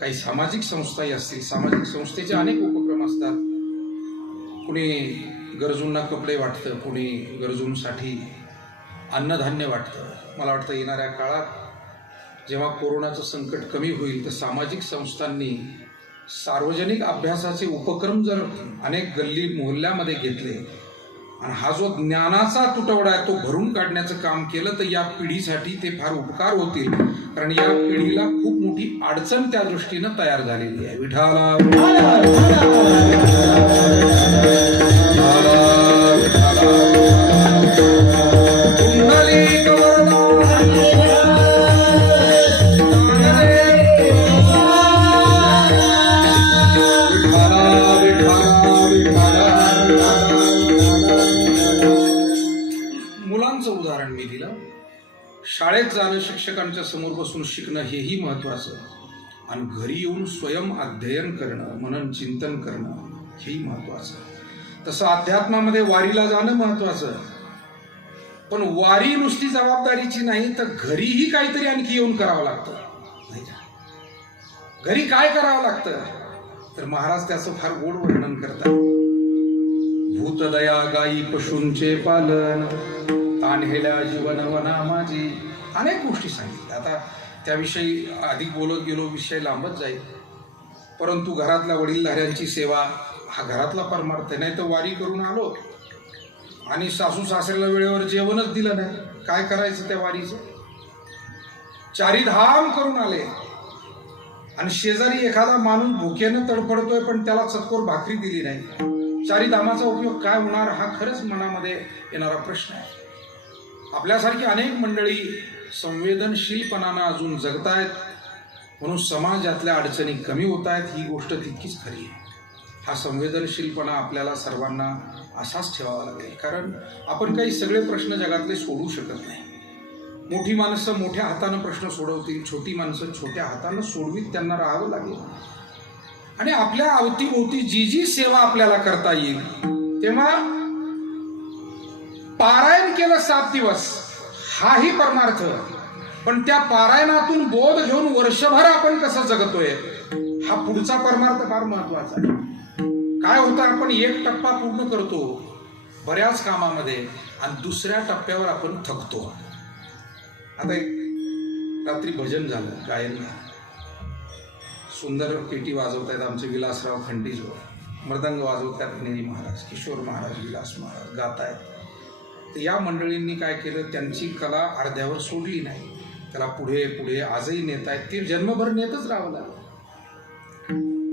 काही सामाजिक संस्थाही असतील, सामाजिक संस्थेचे अनेक उपक्रम असतात. कुणी गरजूंना कपडे वाटतं, कुणी गरजूंसाठी अन्नधान्य वाटतं. मला वाटतं येणाऱ्या काळात जेव्हा कोरोनाचं संकट कमी होईल तर सामाजिक संस्थांनी सार्वजनिक अभ्यासाचे उपक्रम जर अनेक गल्ली मोहल्ल्यामध्ये घेतले आणि हा जो ज्ञानाचा तुटवडा आहे तो भरून काढण्याचं काम केलं तर या पिढीसाठी ते फार उपकार होतील. कारण या पिढीला खूप मोठी अडचण त्या दृष्टीनं तयार झालेली आहे. विठाला उदाहरण मी दिलं. शाळेत जाणं, शिक्षकांच्या समोर बसून शिकणं हेही महत्वाचं, आणि घरी येऊन स्वयं अध्ययन करणं, मनन चिंतन करणं हेही महत्वाचं. तसं अध्यात्मामध्ये वारीला जाणं महत्वाचं, पण वारी नुसती जबाबदारीची नाही तर घरीही काहीतरी आणखी येऊन करावं लागतं. घरी काय करावं लागतं तर महाराज त्याचं फार गोड वर्णन करतात. भूतदया गायी पशूंचे पालन, तान्हेल्या जीवन वना माझी, अनेक गोष्टी सांगितल्या. आता त्याविषयी अधिक बोलत गेलो विषय लांबत जाईल, परंतु घरातल्या वडीलधाऱ्यांची सेवा हा घरातला परमार्थ. नाही तर वारी करून आलो आणि सासू सासऱ्याला वेळेवर जेवणच दिलं नाही, काय करायचं त्या वारीचं? चारीधाम करून आले आणि शेजारी एखादा माणूस भुकेनं तडफडतोय पण त्याला चतकोर भाकरी दिली नाही, चारीधामाचा उपयोग काय होणार हा खरंच मनामध्ये येणारा प्रश्न आहे. आपल्यासारखी अनेक मंडळी संवेदनशीलपणानं अजून जगतायत, म्हणून समाजातल्या अडचणी कमी होत आहेत, ही गोष्ट तितकीच खरी आहे. हा संवेदनशीलपणा आपल्याला सर्वांना असाच ठेवावा लागेल, कारण आपण काही सगळे प्रश्न जगातले सोडवू शकत नाही. मोठी माणसं मोठ्या हातानं प्रश्न सोडवतील, छोटी माणसं छोट्या हातानं सोडवीत त्यांना राहावं लागेल. आणि आपल्या अवतीभोवती जी जी सेवा आपल्याला करता येईल, तेव्हा पारायण केलं 7 दिवस हाही परमार्थ, पण त्या पारायणातून बोध घेऊन वर्षभर आपण कसं जगतोय हा पुढचा परमार्थ फार महत्वाचा आहे. काय होतं, आपण एक टप्पा पूर्ण करतो बऱ्याच कामामध्ये आणि दुसऱ्या टप्प्यावर आपण थकतो. आता एक रात्री भजन झालं, गायन झालं, सुंदर पेटी वाजवतायत आमचे विलासराव खंडीजवळ, मृदंग वाजवतात नेरी महाराज, किशोर महाराज, विलास महाराज गातायत. तर या मंडळींनी काय केलं, त्यांची कला अर्ध्यावर सोडली नाही, त्याला पुढे पुढे आजही नेत आहेत, ते जन्मभर नेतच राहावं लागलं.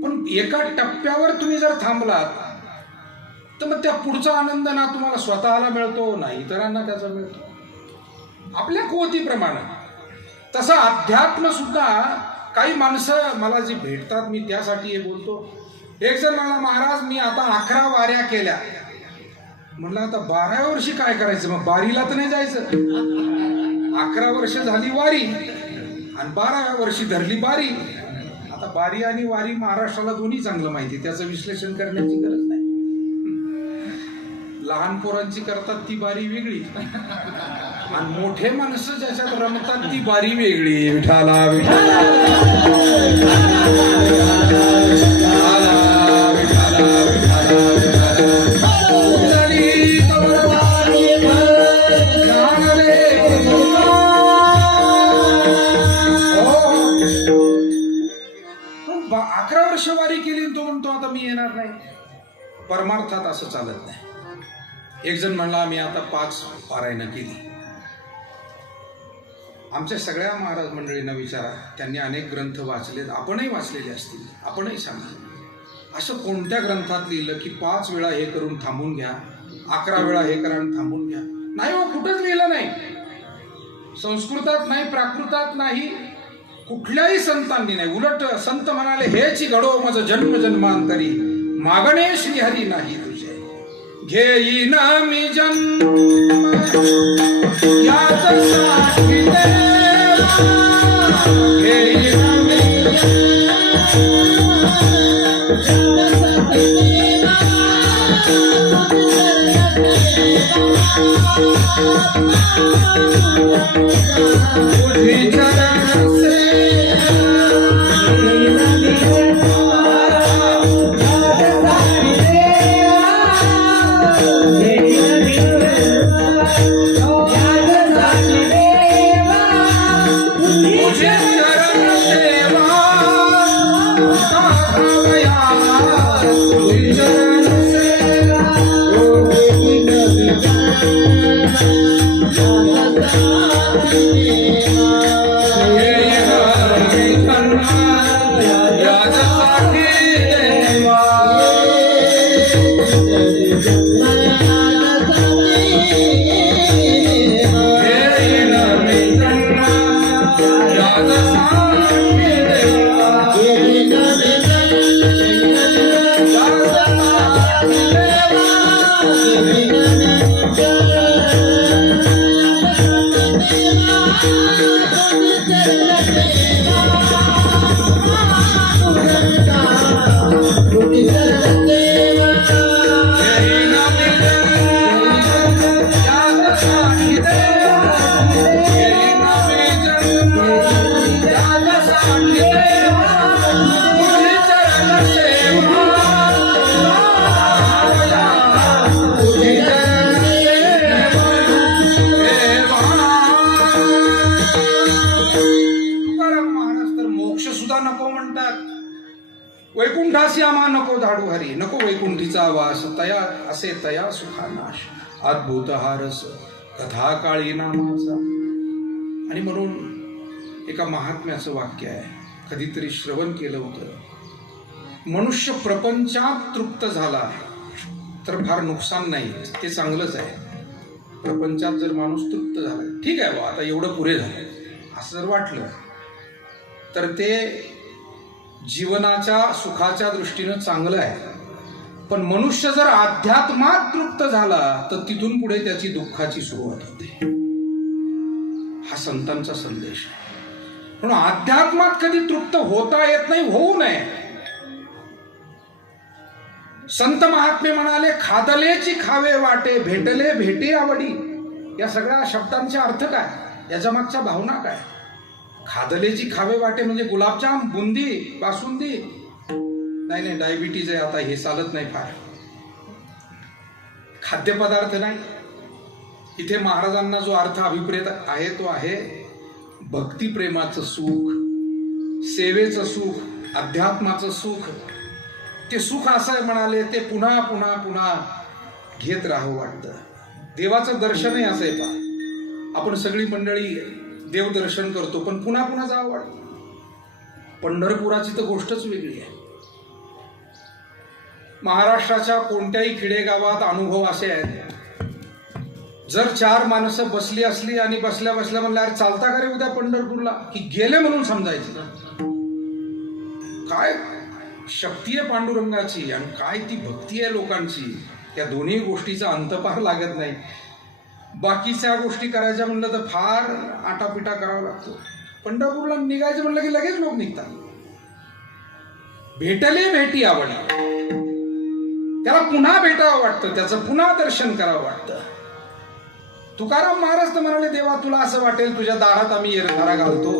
पण एका टप्प्यावर तुम्ही जर थांबलात तर मग त्या पुढचा आनंद ना तुम्हाला स्वतःला मिळतो ना इतरांना त्याचा मिळतो. आपल्या कुवतीप्रमाणे तसं अध्यात्म सुद्धा, काही माणसं मला जी भेटतात, मी त्यासाठी हे बोलतो. एक जण मला, महाराज मी आता 11 वाऱ्या केल्या. म्हणलं आता 12व्या वर्षी काय करायचं, मग बारीला तर नाही जायचं. 11 वर्ष झाली वारी आणि 12व्या वर्षी धरली बारी. आता बारी आणि वारी महाराष्ट्राला दोन्ही चांगलं माहिती, त्याचं विश्लेषण करण्याची गरज नाही. लहान पोरांची करतात ती बारी वेगळी आणि मोठे माणसं ज्याच्यात रमतात ती बारी वेगळी. विठाला विठाला वारी केली तो म्हणतो आता मी येणार नाही. परमार्थात असं चालत नाही. एक जण म्हणला मी आता 5 पारायणं केली. आमच्या सगळ्या महाराज मंडळींना विचारा, त्यांनी अनेक ग्रंथ वाचलेत, आपणही वाचलेले असतील, आपणही सांगा असं कोणत्या ग्रंथात लिहिलं की 5 वेळा हे करून थांबून घ्या, 11 वेळा हे करा थांबून घ्या. नाही हो, कुठंच लिहिलं नाही. संस्कृतात नाही, प्राकृतात नाही, कुठल्याही संतांनी नाही. उलट संत म्हणाले, हेची घडो मज जन्म जन्मांतरी, मागणे श्रीहरी नाही तुझे, घेईन मी जन्म याच साठी देवा, घेईन मी तुझी चरण वैकुंठासी आम्हा नको धाडू हरी, नको वैकुंठीचा वास, तया असे तया सुखानाश, अद्भुत हा रस कथा काळी नामाचा. आणि म्हणून एका महात्म्याचं वाक्य आहे, कधीतरी श्रवण केलं होतं, मनुष्य प्रपंचात तृप्त झाला तर फार नुकसान नाही, ते चांगलंच आहे. प्रपंचात जर माणूस तृप्त झाला, ठीक आहे बा आता एवढं पुरे झालं, असं जर वाटलं तर ते जीवनाच्या सुखाच्या दृष्टीनं चांगलं आहे. पण मनुष्य जर अध्यात्मात तृप्त झाला तर तिथून पुढे त्याची दुःखाची सुरुवात होते. हा संतांचा संदेश आहे. म्हणून अध्यात्मात कधी तृप्त होता येत नाही, होऊ नये. संत महात्मे म्हणाले, खादलेची खावे वाटे, भेटले भेटे आवडी. या सगळ्या शब्दांचे अर्थ काय, याच्या मागच्या भावना काय? खादलेची खावे वाटे म्हणजे गुलाबजाम, बुंदी, बासुंदी नाही, डायबिटीज आहे आता, हे चालत नाही फार. खाद्यपदार्थ नाही. इथे महाराजांना जो अर्थ अभिप्रेत आहे तो आहे भक्तिप्रेमाचं सुख, सेवेचं सुख, अध्यात्माचं सुख. ते सुख असं आहे म्हणाले, ते पुन्हा पुन्हा पुन्हा घेत राहावं वाटतं. देवाचं दर्शनही असं आहे पहा. आपण सगळी मंडळी देवदर्शन करतो, पण पुन्हा पुन्हा जावं वाटतं. पंढरपुराची तर गोष्टच वेगळी आहे. महाराष्ट्राच्या कोणत्याही खेडेगावात अनुभव असे आहेत, जर 4 माणसं बसली असली आणि बसल्या बसल्या म्हणलं, अरे चालता का रे उद्या पंढरपूरला, की गेले म्हणून समजायचं. काय शक्ती आहे पांडुरंगाची आणि काय ती भक्ती आहे लोकांची. या दोन्ही गोष्टीचा अंतपार लागत नाही. बाकीच्या गोष्टी करायच्या म्हणलं तर फार आटापिटा करावा लागतो. पंढरपूरला निघायचं म्हणलं की लगेच लोक निघतात. भेटले भेटी आवड, त्याला पुन्हा भेटावं वाटतं, त्याचं पुन्हा दर्शन करावं वाटतं. तुकाराम महाराज तर म्हणाले, देवा तुला असं वाटेल तुझ्या दारात आम्ही एरझारा घालतो.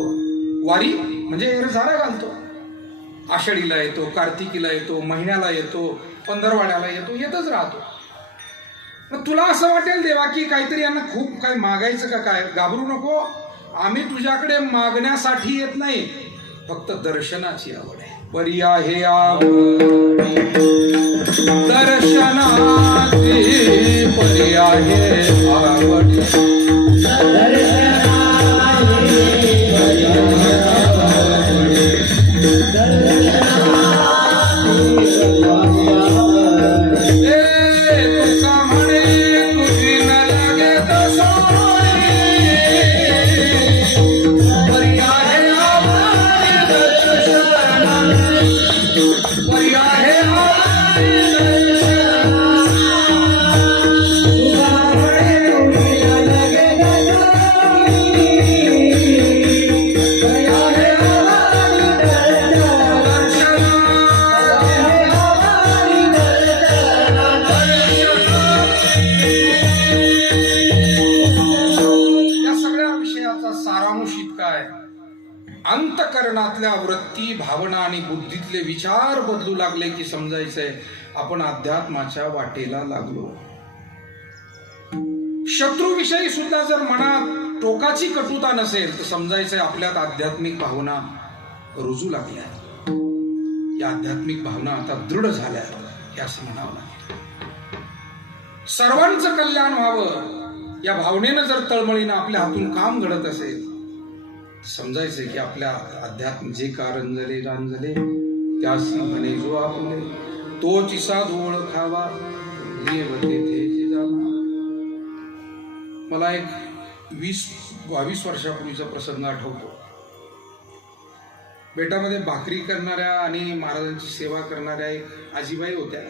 वारी म्हणजे एरझारा घालतो. आषाढीला येतो, कार्तिकीला येतो, महिन्याला येतो, पंधरवाड्याला येतो, येतच राहतो. मग तुला असं वाटेल देवा की काहीतरी यांना खूप काय मागायचं का काय? घाबरू नको, आम्ही तुझ्याकडे मागण्यासाठी येत नाही, फक्त दर्शनाची आवड आहे. परी आहे आवडी दर्शनाची, परी आहे आवडी अंतकरणातल्या वृत्ती, भावना आणि बुद्धीतले विचार बदलू लागले की समजायचंय आपण अध्यात्माच्या वाटेला लागलो. शत्रूविषयी सुद्धा जर मनात टोकाची कटुता नसेल तर समजायचंय आपल्यात आध्यात्मिक भावना रुजू लागल्या. या आध्यात्मिक भावना आता दृढ झाल्या, हे असं म्हणावं लागेल. सर्वांचं कल्याण व्हावं या भावनेनं जर तळमळीनं आपल्या हातून काम घडत असेल, समजायचंय की आपल्या अध्यात्म जे कारण झाले रांजले त्यासी म्हणे जो आपले, तोची साधू ओळखावा देव तेथे जावा. मला एक 20-22 वर्षापूर्वीचा प्रसंग आठवतो. बेटामध्ये भाकरी करणाऱ्या आणि महाराजांची सेवा करणाऱ्या एक आजीबाई होत्या.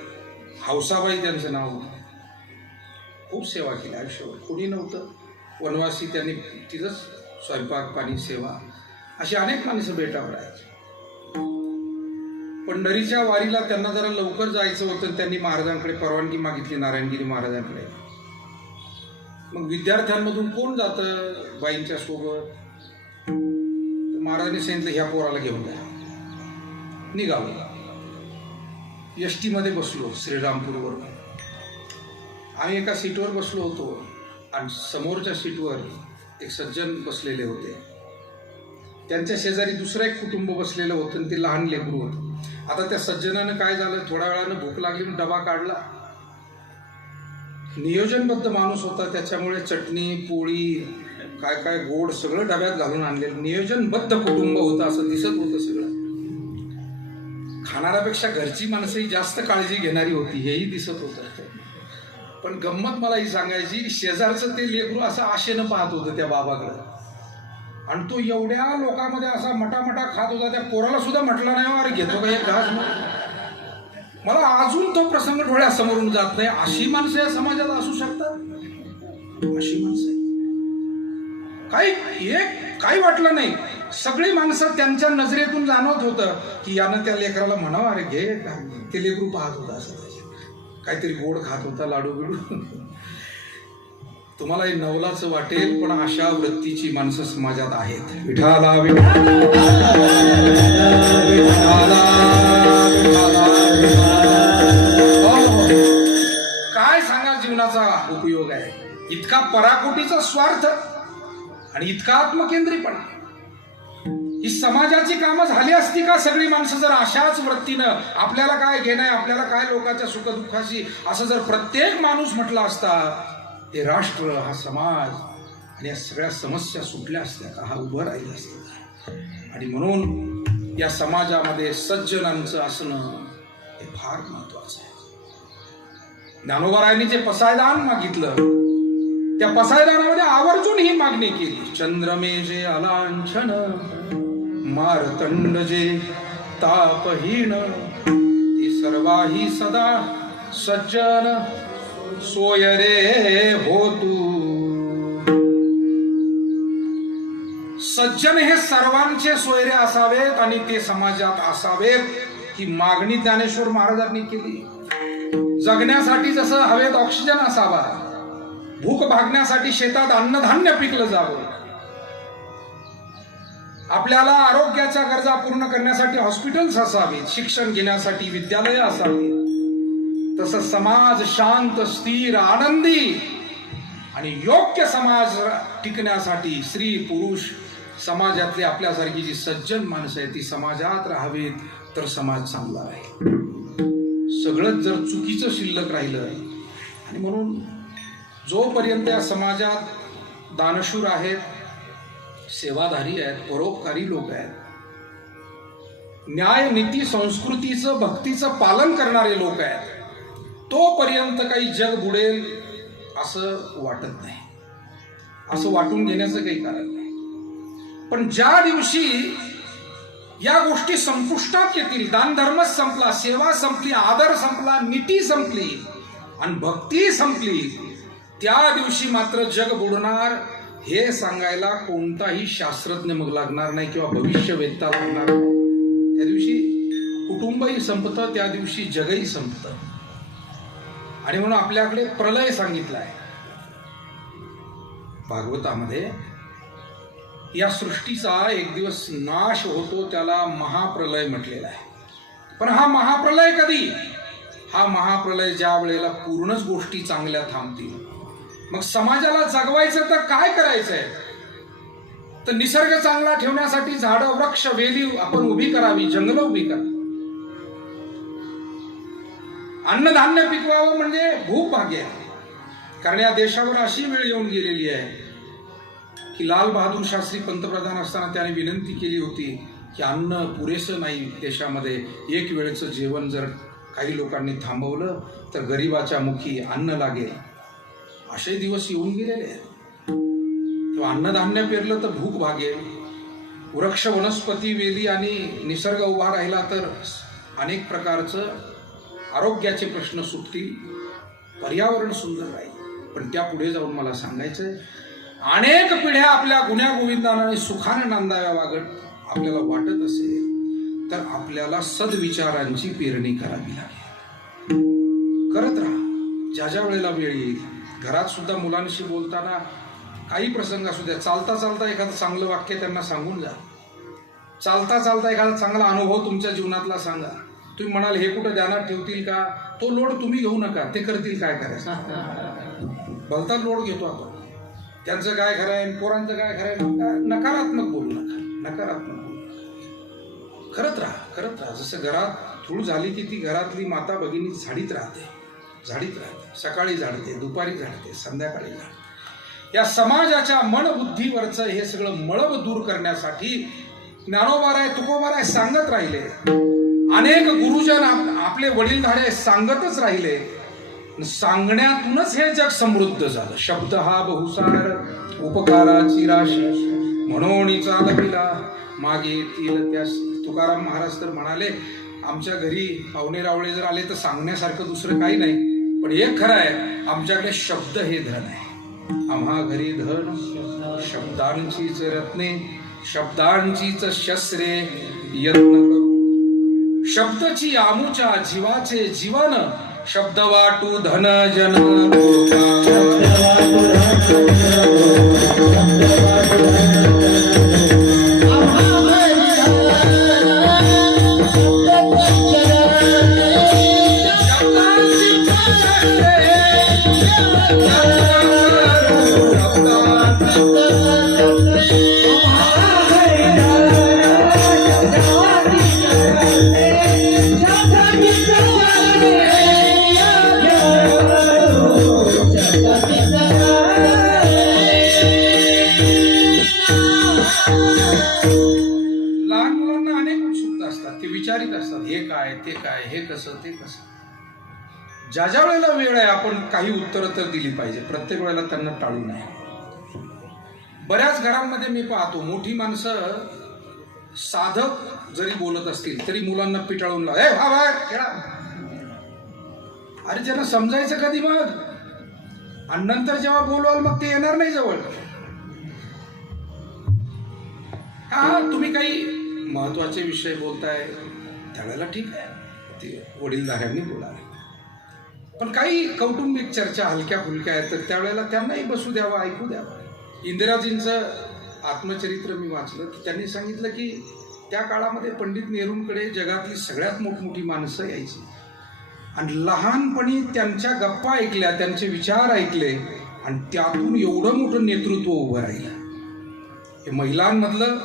हौसाबाई त्यांचं नाव होतं. खूप सेवा केली आयुष्यभर. कोणी नव्हतं, वनवासी, त्यांनी तिथंच स्वयंपाक पाणी सेवा, अशी अनेक माणसं बेटावर आहेत. पंढरीच्या वारीला त्यांना जरा लवकर जायचं होतं. त्यांनी महाराजांकडे परवानगी मागितली, नारायणगिरी महाराजांकडे. मग विद्यार्थ्यांमधून कोण जातं बाईंच्या सोबत? महाराजांनी सांगितलं ह्या पोराला घेऊन जा. निघालो. एसटी मध्ये बसलो श्रीरामपूरवरून. आम्ही एका सीटवर बसलो होतो आणि समोरच्या सीटवर एक सज्जन बसलेले होते. त्यांच्या शेजारी दुसरं एक कुटुंब बसलेलं होतं आणि ते लहान लेकरू होतं. आता त्या सज्जनानं काय झालं, थोड्या वेळानं भूक लागली म्हणून डबा काढला. नियोजनबद्ध माणूस होता, त्याच्यामुळे चटणी पोळी काय काय गोड सगळं डब्यात घालून आणलेलं. नियोजनबद्ध कुटुंब होतं असं दिसत होतं सगळं. खाणाऱ्यापेक्षा घरची माणसंही जास्त काळजी घेणारी होती हेही दिसत होतं. पण गंमत मला ही सांगायची, शेजारचं ते लेकरू असं आशेनं पाहत होतं त्या बाबाकडं. आणि तो एवढ्या लोकांमध्ये असा मटामटा खात होता, त्या पोराला सुद्धा म्हटलं नाही, अरे घेतो का एक घास. मला अजून तो प्रसंग डोळ्यासमोरून जात नाही. अशी माणसं या समाजात असू शकतात, अशी माणसं काही वाटलं नाही. सगळी माणसं त्यांच्या नजरेतून जाणवत होतं की यानं त्या लेकराला म्हणावं, अरे घे. ते लेकरू पाहत होता असं, काहीतरी गोड खात होता, लाडू बिडू. तुम्हाला हे नवलाचं वाटेल, पण अशा वृत्तीची माणसं समाजात आहेत. विठाला विठाला विठाला विठाला. काय सांगा जीवनाचा उपयोग आहे. इतका पराकोटीचा स्वार्थ आणि इतका आत्मकेंद्रीपणा. ही समाजाची कामं झाली असती का सगळी माणसं जर अशाच वृत्तीनं आपल्याला काय घेणं आहे, आपल्याला काय लोकांच्या सुखदुःखाशी, असं जर प्रत्येक माणूस म्हटला असता, हे राष्ट्र, हा समाज आणि या सगळ्या समस्या सुटल्या असत्या का, हा उभं राहिला असता. आणि म्हणून या समाजामध्ये सज्जनांचं असणं हे फार महत्वाचं आहे. ज्ञानोबारायांनी जे पसायदान मागितलं, त्या पसायदानामध्ये आवर्जून ही मागणी केली. चंद्रमे जे अलांछन, मारतंड जे तापहीन, ती सर्वाही सदा सज्जन, सोय रे हो तू. सज्जन हे सर्वांचे सोयरे असावेत आणि ते समाजात असावेत, ही मागणी ज्ञानेश्वर महाराजांनी केली. जगण्यासाठी जसं हवेत ऑक्सिजन असावा, भूक भागण्यासाठी शेतात अन्नधान्य पिकलं जावं, आपल्याला आरोग्याच्या गरजा पूर्ण करण्यासाठी हॉस्पिटल्स असावीत, शिक्षण घेण्यासाठी विद्यालय असावीत, तसं समाज शांत, स्थिर, आनंदी आणि योग्य समाज टिकण्यासाठी स्त्री पुरुष समाजातली आपल्यासारखी जी सज्जन माणसं आहेत ती समाजात राहावीत, तर समाज चांगला राहील. सगळंच जर चुकीचं शिल्लक राहिलं, आणि म्हणून जोपर्यंत या समाजात दानशूर आहेत, सेवाधारी आहेत, परोपकारी लोक आहेत, न्याय नीती संस्कृतीचं भक्तीचं पालन करणारे लोक आहेत, तोपर्यंत काही जग बुडेल असं वाटत नाही. असं वाटून घेण्याचं काही कारण नाही. पण ज्या दिवशी या गोष्टी संपुष्टात येतील, दानधर्मच संपला, सेवा संपली, आदर संपला, नीती संपली आणि भक्ती संपली, त्या दिवशी मात्र जग बुडणार हे सांगायला कोणताही शास्त्रज्ञ मग लागणार नाही किंवा भविष्यवेत्ता लागणार नाही. त्या दिवशी कुटुंबही संपतं, त्या दिवशी जगही संपतं. आणि म्हणून आपल्याकडे प्रलय सांगितला आहे भागवतामध्ये. या सृष्टीचा एक दिवस नाश होतो, त्याला महाप्रलय म्हटलेला आहे. पण हा महाप्रलय कधी? हा महाप्रलय ज्या वेळेला पूर्णच गोष्टी चांगल्या थांबतील. मग समाजाला जगवायचं तर काय करायचंय? तर निसर्ग चांगला ठेवण्यासाठी झाडं, वृक्ष, वेली आपण उभी करावी, जंगलं उभी करावी. अन्नधान्य पिकवावं म्हणजे भूक भागेल. कारण या देशावर अशी वेळ येऊन गेलेली आहे की लाल बहादूर शास्त्री पंतप्रधान असताना त्याने विनंती केली होती की अन्न पुरेसं नाही देशामध्ये, एक वेळेचं जेवण जर काही लोकांनी थांबवलं तर गरिबाच्या मुखी अन्न लागेल. असे दिवस येऊन गेलेले आहेत. तेव्हा अन्नधान्य पेरलं तर भूक भागेल, वृक्ष, वनस्पती, वेली आणि निसर्ग उभा राहिला तर अनेक प्रकारचं आरोग्याचे प्रश्न सुटतील, पर्यावरण सुंदर राहील. पण त्या पुढे जाऊन मला सांगायचंय, अनेक पिढ्या आपल्या गुण्या गोविंदाने सुखाने नांदाव्या वागत आपल्याला वाटत असेल तर आपल्याला सद्विचारांची पेरणी करावी लागेल. करत राहा. ज्या ज्या वेळेला वेळ येईल, घरात सुद्धा मुलांशी बोलताना काही प्रसंग असू द्या, चालता चालता एखादं चांगलं वाक्य त्यांना सांगून जा. चालता चालता एखादा चांगला अनुभव तुमच्या जीवनातला सांगा. तुम्ही म्हणाल हे कुठं ध्यानात ठेवतील का? तो लोड तुम्ही घेऊ नका, ते करतील काय करायचं. भलता लोड घेतो आपण. त्यांचं काय खरं आहे, पोरांचं काय खरं आहे, नकारात्मक बोलू नका, नकारात्मक बोलू नका. करत राहा. जसं घरात धूळ झाली की ती घरातली माता भगिनी झाडीत राहते. सकाळी झाडते, दुपारी झाडते, संध्याकाळी झाडते. या समाजाच्या मनबुद्धीवरचं हे सगळं मळब दूर करण्यासाठी ज्ञानोबाराय, तुकोबाराय सांगत राहिले. अनेक गुरुजन आपले वडीलधारे सांगतच राहिले. सांगण्यातूनच हे जग समृद्ध झालं. शब्द हा बहुसार, उपकाराची राशी, म्हणून चालविला मागे येतील त्यास. तुकाराम महाराज तर म्हणाले, आमच्या घरी पाहुणे रावळे जर आले तर सांगण्यासारखं दुसरं काही नाही, पण एक खरं आहे, आमच्याकडे शब्द हे धन आहे. आम्हा घरी धन शब्दांचीच रत्ने, शब्दांचीच शस्त्रे यत्न करू. शब्दची आमुच्या जीवाचे जीवन, शब्द वाटू धन जन विचारित असतात, हे काय ते काय, हे कसं ते कसं. ज्या ज्या वेळेला वेळ आहे आपण काही उत्तरं तर दिली पाहिजे, प्रत्येक वेळेला त्यांना टाळू नये. बऱ्याच घरांमध्ये मी पाहतो, मोठी माणसं साधक जरी बोलत असतील तरी मुलांना पिटाळून लाव, ए बाहेर खेळा. अरे त्यांना समजायचं कधी मग, आणि नंतर जेव्हा बोलवाल मग ते येणार नाही जवळ. हा तुम्ही काही महत्वाचे विषय बोलताय त्यावेळेला ठीक आहे, ते वडीलधाऱ्यांनी बोलावे. पण काही कौटुंबिक चर्चा हलक्या फुलक्या आहेत तर त्यावेळेला त्यांनाही बसू द्यावं, ऐकू द्यावं. इंदिराजींचं आत्मचरित्र मी वाचलं, त्यांनी सांगितलं की त्या काळामध्ये पंडित नेहरूंकडे जगातली सगळ्यात मोठमोठी माणसं यायची, आणि लहानपणी त्यांच्या गप्पा ऐकल्या, त्यांचे विचार ऐकले, आणि त्यातून एवढं मोठं नेतृत्व उभं राहिलं. हे महिलांमधलं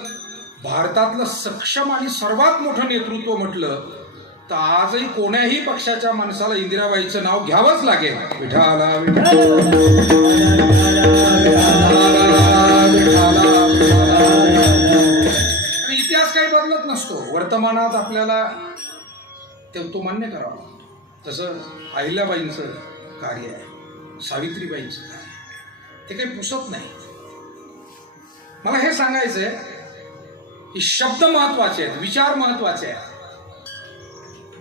भारतातलं सक्षम आणि सर्वात मोठं नेतृत्व म्हटलं तर आजही कोण्याही पक्षाच्या माणसाला इंदिराबाईचं नाव घ्यावंच लागेल. विठाला इतिहास काही बदलत नसतो, वर्तमानात आपल्याला तो मान्य करावा. तसं अहिल्याबाईंचं कार्य आहे, सावित्रीबाईंचं कार्य आहे, ते काही पुसत नाही. मला हे सांगायचंय की शब्द महत्वाचे आहेत, विचार महत्वाचे आहेत.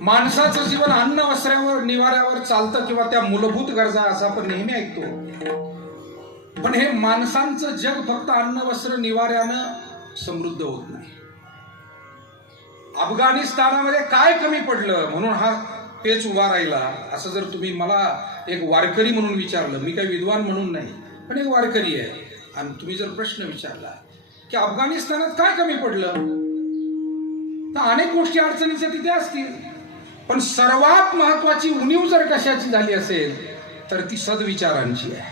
माणसाचं जीवन अन्न वस्त्रावर निवाऱ्यावर चालतं किंवा त्या मूलभूत गरजा असं आपण नेहमी ऐकतो, पण हे माणसांचं जग फक्त अन्न वस्त्र निवाऱ्यानं समृद्ध होत नाही. अफगाणिस्तानामध्ये काय कमी पडलं म्हणून हा पेच उभा राहिला, असं जर तुम्ही मला एक वारकरी म्हणून विचारलं, मी काही विद्वान म्हणून नाही पण एक वारकरी आहे, आणि तुम्ही जर प्रश्न विचारला की अफगाणिस्तानात काय कमी पडलं, तर अनेक गोष्टी अडचणीच्या तिथे असतील, पण सर्वात महत्वाची उणीव जर कशाची झाली असेल तर ती सद्विचारांची आहे.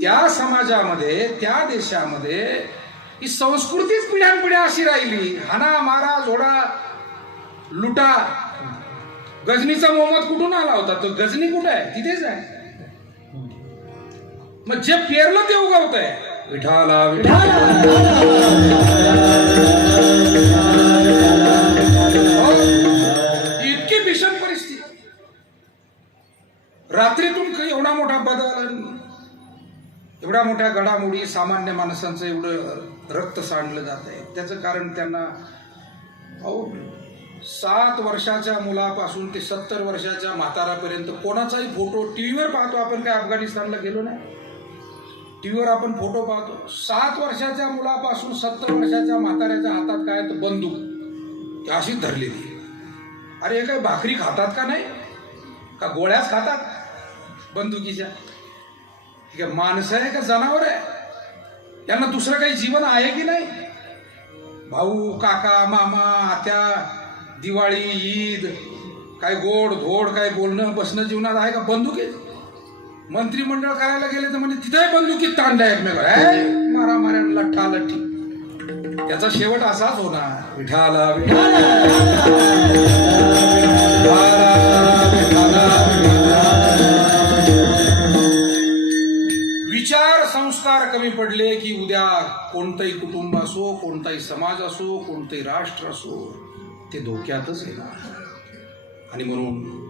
त्या समाजामध्ये, त्या देशामध्ये ही संस्कृतीच पिढ्यानपिढ्या अशी राहिली, हाना मारा झोडा लुटा. गजनीचा मोहम्मद कुठून आला होता, तो गजनी कुठे आहे, तिथेच आहे. मग जे पेरलं ते उगवत आहे. विठाला इतकी भीषण परिस्थिती, रात्रीतून एवढा मोठा बदल, एवढ्या मोठ्या घडामोडी, सामान्य माणसांचं एवढं रक्त सांडलं जात आहे. त्याचं कारण त्यांना 7 वर्षाच्या मुलापासून ते 70 वर्षाच्या म्हातारापर्यंत कोणाचाही फोटो टीव्हीवर पाहतो आपण, काय अफगाणिस्तानला गेलो नाही, टीव्हीवर आपण फोटो पाहतो. 7 वर्षाच्या मुलापासून 70 वर्षाच्या म्हाताऱ्याच्या हातात काय तर बंदूक अशीच धरलेली. अरे हे काय भाकरी खातात का नाही, का गोळ्याच खातात बंदुकीच्या? हे काय माणसं आहे का जनावर आहे? यांना दुसरं काही जीवन आहे की नाही? भाऊ, काका, मामा, आत्या, दिवाळी, ईद, काय गोड धोड, काय बोलणं बसणं जीवनात आहे का? बंदुकीत मंत्रिमंडळ करायला गेले तर म्हणजे तिथे बंदुकीत तांडा एकमेकांवर, मारा माऱ्या, लठ्ठा लठ्ठी. त्याचा शेवट असाच होणार. विठाला विचार संस्कार कमी पडले की उद्या कोणतंही कुटुंब असो, कोणताही समाज असो, कोणतंही राष्ट्र असो, ते धोक्यातच येणार. आणि म्हणून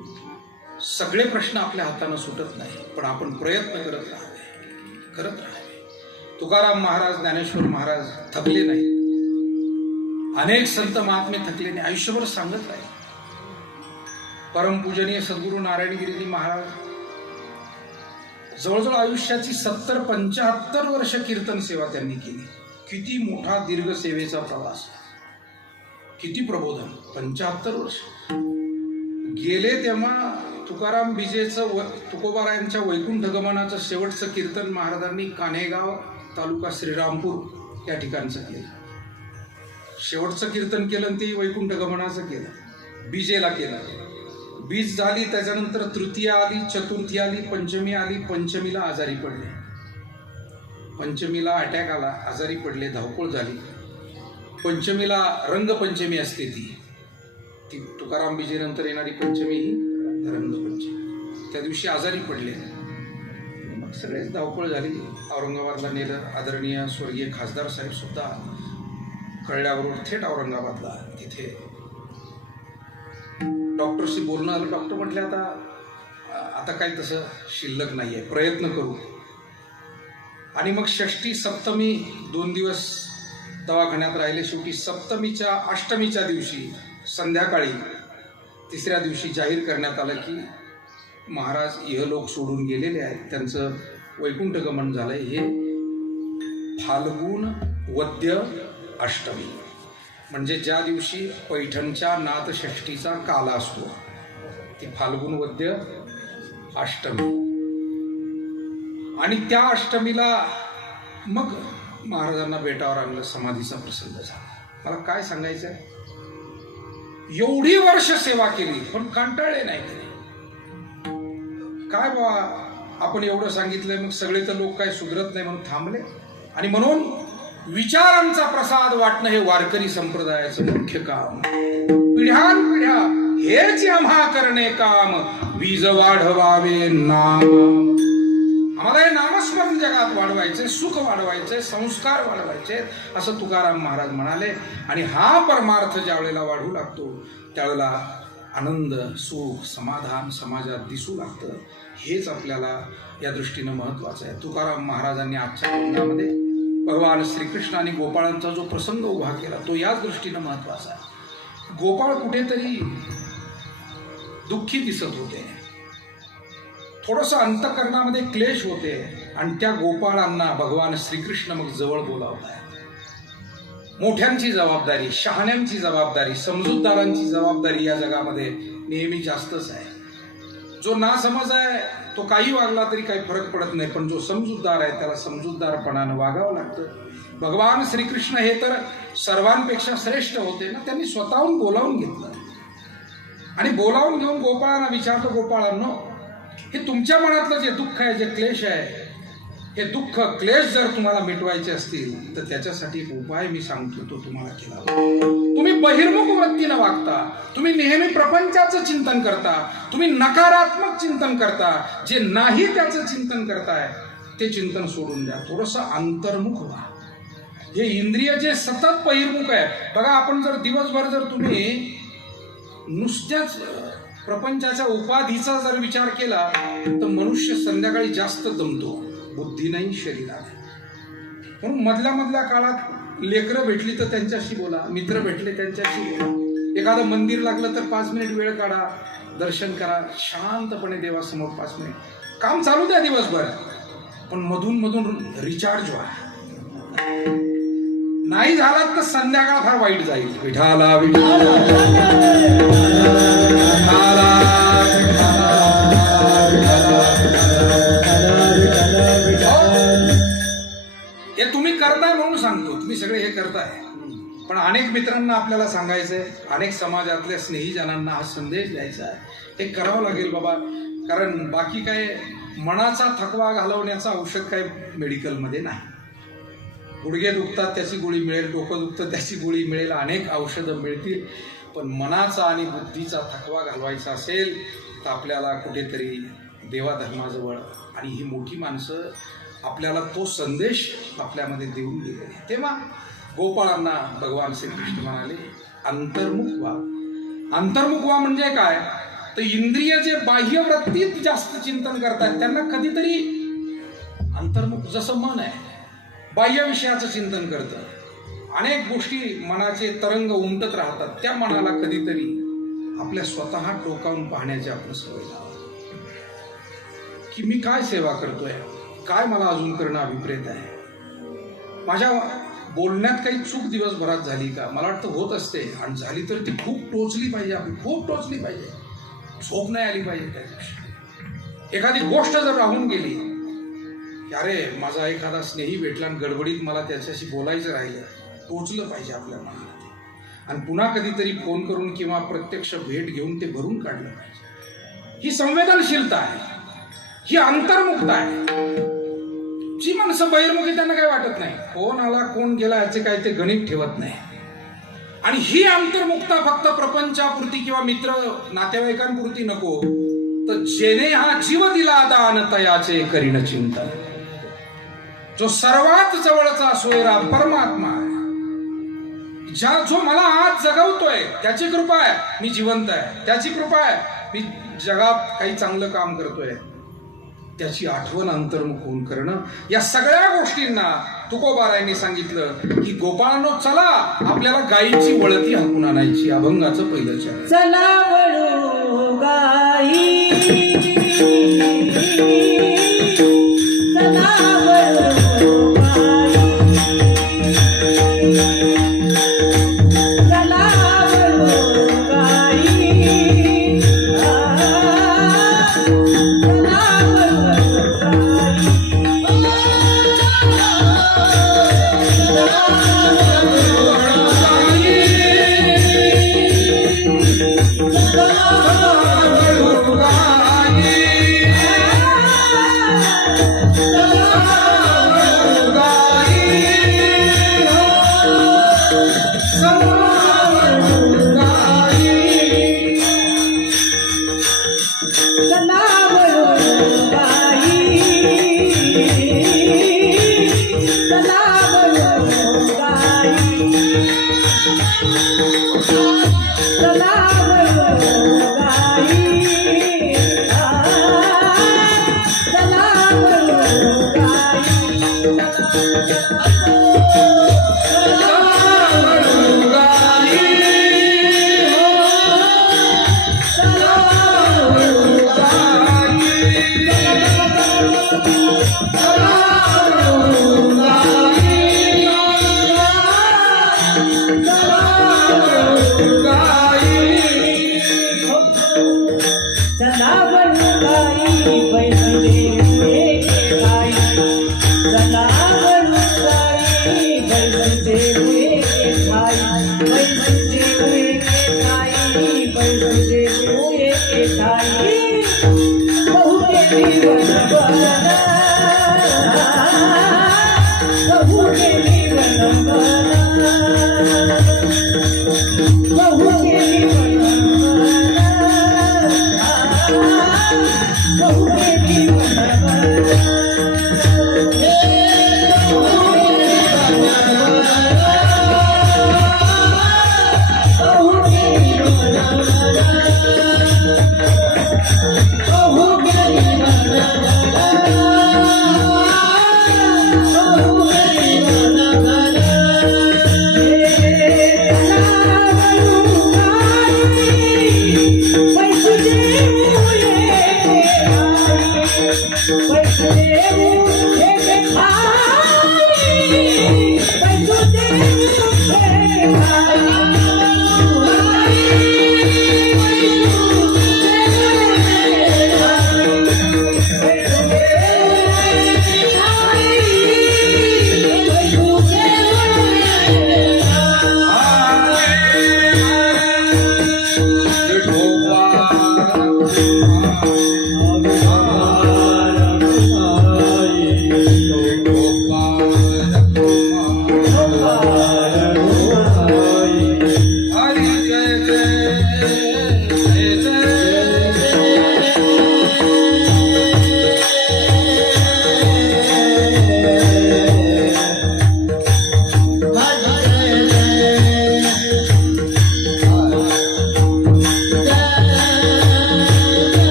सगळे प्रश्न आपल्या हातानं सुटत नाही, पण आपण प्रयत्न करत राहावे. तुकाराम महाराज, ज्ञानेश्वर महाराज थकले नाही. अनेक संत महात्मे थकले नाही, आयुष्यभर सांगत राहिले. परमपूजनीय सद्गुरू नारायणगिरीजी महाराज जवळजवळ आयुष्याची 70-75 वर्ष कीर्तन सेवा त्यांनी केली. किती मोठा दीर्घ सेवेचा प्रवास, किती प्रबोधन. 75 वर्ष गेले तेव्हा तुकाराम बीजेचं तुकोबारायांच्या वैकुंठ गमनाचं शेवटचं कीर्तन महाराजांनी कान्हेगाव तालुका श्रीरामपूर या ठिकाणचं केलं. शेवटचं कीर्तन केलं आणि ते वैकुंठ गमनाचं केलं, बीजेला केलं. बीज झाली, त्याच्यानंतर तृतीय आली, चतुर्थी आली, पंचमी आली. पंचमीला आजारी पडले, पंचमीला अटॅक आला, आजारी पडले, धावपळ झाली. पंचमीला रंगपंचमी असते, ती तुकाराम बीजे नंतर येणारी पंचमी ही रंगपंचमी. त्या दिवशी आजारी पडले, मग सगळेच धावपळ झाली. औरंगाबादला नेलं. आदरणीय स्वर्गीय खासदार साहेब सुद्धा कळल्याबरोबर थेट औरंगाबादला, तिथे डॉक्टरशी बोलणं आलं. डॉक्टर म्हटले आता काही तसं शिल्लक नाही आहे, प्रयत्न करू. आणि मग षष्टी सप्तमी 2 दिवस दवाखान्यात राहिले. शेवटी सप्तमीच्या अष्टमीच्या दिवशी संध्याकाळी 3ऱ्या दिवशी जाहीर करण्यात आलं की महाराज इहलोक सोडून गेलेले आहेत, त्यांचं वैकुंठ गमन झालंय. हे फाल्गुन वद्य अष्टमी, म्हणजे ज्या दिवशी पैठणच्या नाथषष्ठीचा काला असतो, ती फाल्गुन वद्य अष्टमी. आणि त्या अष्टमीला मग महाराजांना बेटावर आणलं, समाधीचा प्रसंग झाला. मला काय सांगायचं आहे, एवढी वर्ष सेवा केली पण कंटाळले नाही कधी. काय बाबा, आपण एवढं सांगितलंय, मग सगळे तर लोक काय सुधरत नाही म्हणून थांबले. आणि म्हणून विचारांचा प्रसाद वाटणं हे वारकरी संप्रदायाचं मुख्य काम. पिढ्यानपिढ्या हेच आम्हा करणे काम, वीज वाढवावे नाम. आम्हाला हे नामस्मरण जगात वाढवायचे, सुख वाढवायचे, संस्कार वाढवायचे, असं तुकाराम महाराज म्हणाले. आणि हा परमार्थ ज्या वेळेला वाढू लागतो त्यावेळेला आनंद, सुख, समाधान समाजात दिसू लागतं. हेच आपल्याला या दृष्टीनं महत्वाचं आहे. तुकाराम महाराजांनी आजच्या जीवनामध्ये भगवान श्रीकृष्ण आणि गोपाळांचा जो प्रसंग उभा केला तो याच दृष्टीनं महत्वाचा आहे. गोपाळ कुठेतरी दुःखी दिसत होते, थोडंसं अंतःकरणामध्ये क्लेश होते. आणि त्या गोपाळांना भगवान श्रीकृष्ण मग जवळ बोलावत आहे. मोठ्यांची जबाबदारी, शहाण्यांची जबाबदारी, समजूतदारांची जबाबदारी या जगामध्ये नेहमी जास्तच आहे. जो नासमज आहे तो काही वागला तरी काही फरक पडत नाही, पण जो समजूतदार आहे त्याला समजूतदारपणानं वागावं लागतं. भगवान श्रीकृष्ण हे तर सर्वांपेक्षा श्रेष्ठ होते ना, त्यांनी स्वतःहून बोलावून घेतलं. आणि बोलावून घेऊन गोपाळांना विचारतो, गोपाळांनो, हे तुमच्या मनातलं जे दुःख आहे, जे क्लेश आहे, हे दुःख क्लेश जर तुम्हाला मिटवायचे असतील तर त्याच्यासाठी एक उपाय मी सांगतो, तो तुम्हाला केला. तुम्ही बहिर्मुख वृत्तीनं वागता, तुम्ही नेहमी प्रपंचाचं चिंतन करता, तुम्ही नकारात्मक चिंतन करता, जे नाही त्याचं चिंतन करताय ते चिंतन सोडून द्या, थोडंसं अंतर्मुख व्हा. हे इंद्रिय जे सतत बहिर्मुख आहे बघा, आपण जर दिवसभर जर तुम्ही नुसत्याच प्रपंचाच्या उपाधीचा जर विचार केला तर मनुष्य संध्याकाळी जास्त दमतो, बुद्धी नाही शरीरात. म्हणून मधल्या काळात लेकरं भेटली तर त्यांच्याशी बोला, मित्र भेटले त्यांच्याशी बोला, एखादं मंदिर लागलं तर 5 मिनिट वेळ काढा, दर्शन करा, शांतपणे देवासमोर 5 मिनिट. काम चालू द्या दिवसभर, पण मधून रिचार्ज व्हा. नाही झालात तर संध्याकाळ फार वाईट जाईल. विठाला हे तुम्ही करताय म्हणून सांगतो, तुम्ही सगळे हे करताय. पण अनेक मित्रांना आपल्याला सांगायचंय, अनेक समाजातल्या स्नेहीजनांना हा संदेश द्यायचा आहे, हे करावं लागेल बाबा. कारण बाकी काय मनाचा थकवा घालवण्याचं औषध काय मेडिकलमध्ये नाही. गुडघे दुखतात त्याची गोळी मिळेल, डोकं दुखतं त्याची गोळी मिळेल, अनेक औषधं मिळतील. पण मनाचा आणि बुद्धीचा थकवा घालवायचा असेल तर आपल्याला कुठेतरी देवाधर्माजवळ, आणि ही मोठी माणसं आपल्याला तो संदेश आपल्यामध्ये देऊन गेले. तेव्हा गोपाळांना भगवान श्रीकृष्ण म्हणाले, अंतर्मुख व्हा. अंतर्मुख व्हा म्हणजे काय, तर इंद्रिय जे बाह्य वृत्तीत जास्त चिंतन करतात त्यांना कधीतरी अंतर्मुख, जसं मन आहे, बाह्य विषयाचं चिंतन करतं, अनेक गोष्टी मनाचे तरंग उमटत राहतात, त्या मनाला कधीतरी आपल्या स्वतः टोकावून पाहण्याची आपण सवय लावा की मी काय सेवा करतोय, काय मला अजून करणं अभिप्रेत आहे, माझ्या बोलण्यात काही चूक दिवसभरात झाली का. मला वाटतं होत असते, आणि झाली तर ती खूप टोचली पाहिजे, आपली खूप टोचली पाहिजे, झोप नाही आली पाहिजे त्या दिवशी. एखादी गोष्ट जर राहून गेली की अरे माझा एखादा स्नेही भेटला आणि गडबडीत मला त्याच्याशी बोलायचं राहिलं, टोचलं पाहिजे आपल्या मनाला, आणि पुन्हा कधीतरी फोन करून किंवा प्रत्यक्ष भेट घेऊन ते भरून काढलं पाहिजे. ही संवेदनशीलता आहे, ही अंतर्मुखता आहे. जी माणसं बहिर्मुखी त्यांना काही वाटत नाही, कोण आला कोण गेला याचे काय ते गणित ठेवत नाही. आणि ही अंतर्मुखता फक्त प्रपंचापुरती किंवा मित्र नातेवाईकांपुरती नको, तर जेने हा जीव दिला दान तयाचे करीन चिंतन. जो सर्वात जवळचा सोयरा परमात्मा आहे, जो मला आज जगवतोय, त्याची कृपा आहे मी जिवंत आहे, त्याची कृपा आहे मी जगात काही चांगलं काम करतोय, त्याची आठवण अंतर्मुख होऊन करणं. या सगळ्या गोष्टींना तुकोबारायांनी सांगितलं की गोपाळांनो चला आपल्याला गायीची वळती हाकून आणायची. अभंगाचं पहिलं चरण. चला वळू गाई, चला वळू गाई, चला वळू गाई, चला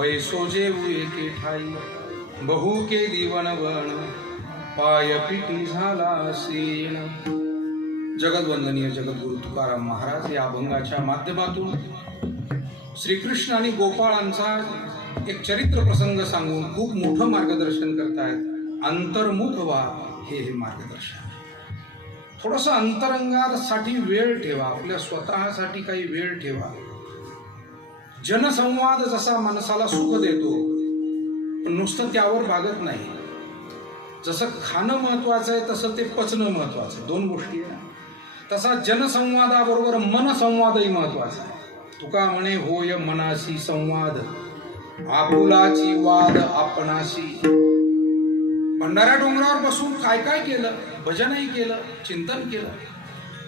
बैसो जेऊ एके ठाई बहु के दिवन वन पाय पिटी झाला सेन. जगदवंदनीय जगद्गुरु तुकाराम महाराज या अभंगाच्या माध्यमातून श्रीकृष्ण आणि गोपाळांचा एक चरित्र प्रसंग सांगून खूप मोठं मार्गदर्शन करतायत. अंतर्मुख व्हा हे मार्गदर्शन. थोडंसं अंतरंगासाठी वेळ ठेवा, आपल्या स्वतःसाठी काही वेळ ठेवा. जनसंवाद जसा माणसाला सुख देतो पण नुसतं त्यावर भागत नाही. जसं खाणं महत्वाचं आहे तसं ते पचणं महत्वाचं आहे, दोन गोष्टी आहे. तसा जनसंवादाबरोबर मनसंवादही महत्वाचा आहे. तुका म्हणे होय मनाशी संवाद आपुलाची वाद आपणाशी. भंडाऱ्या डोंगरावर बसून काय काय केलं, भजनही केलं, चिंतन केलं,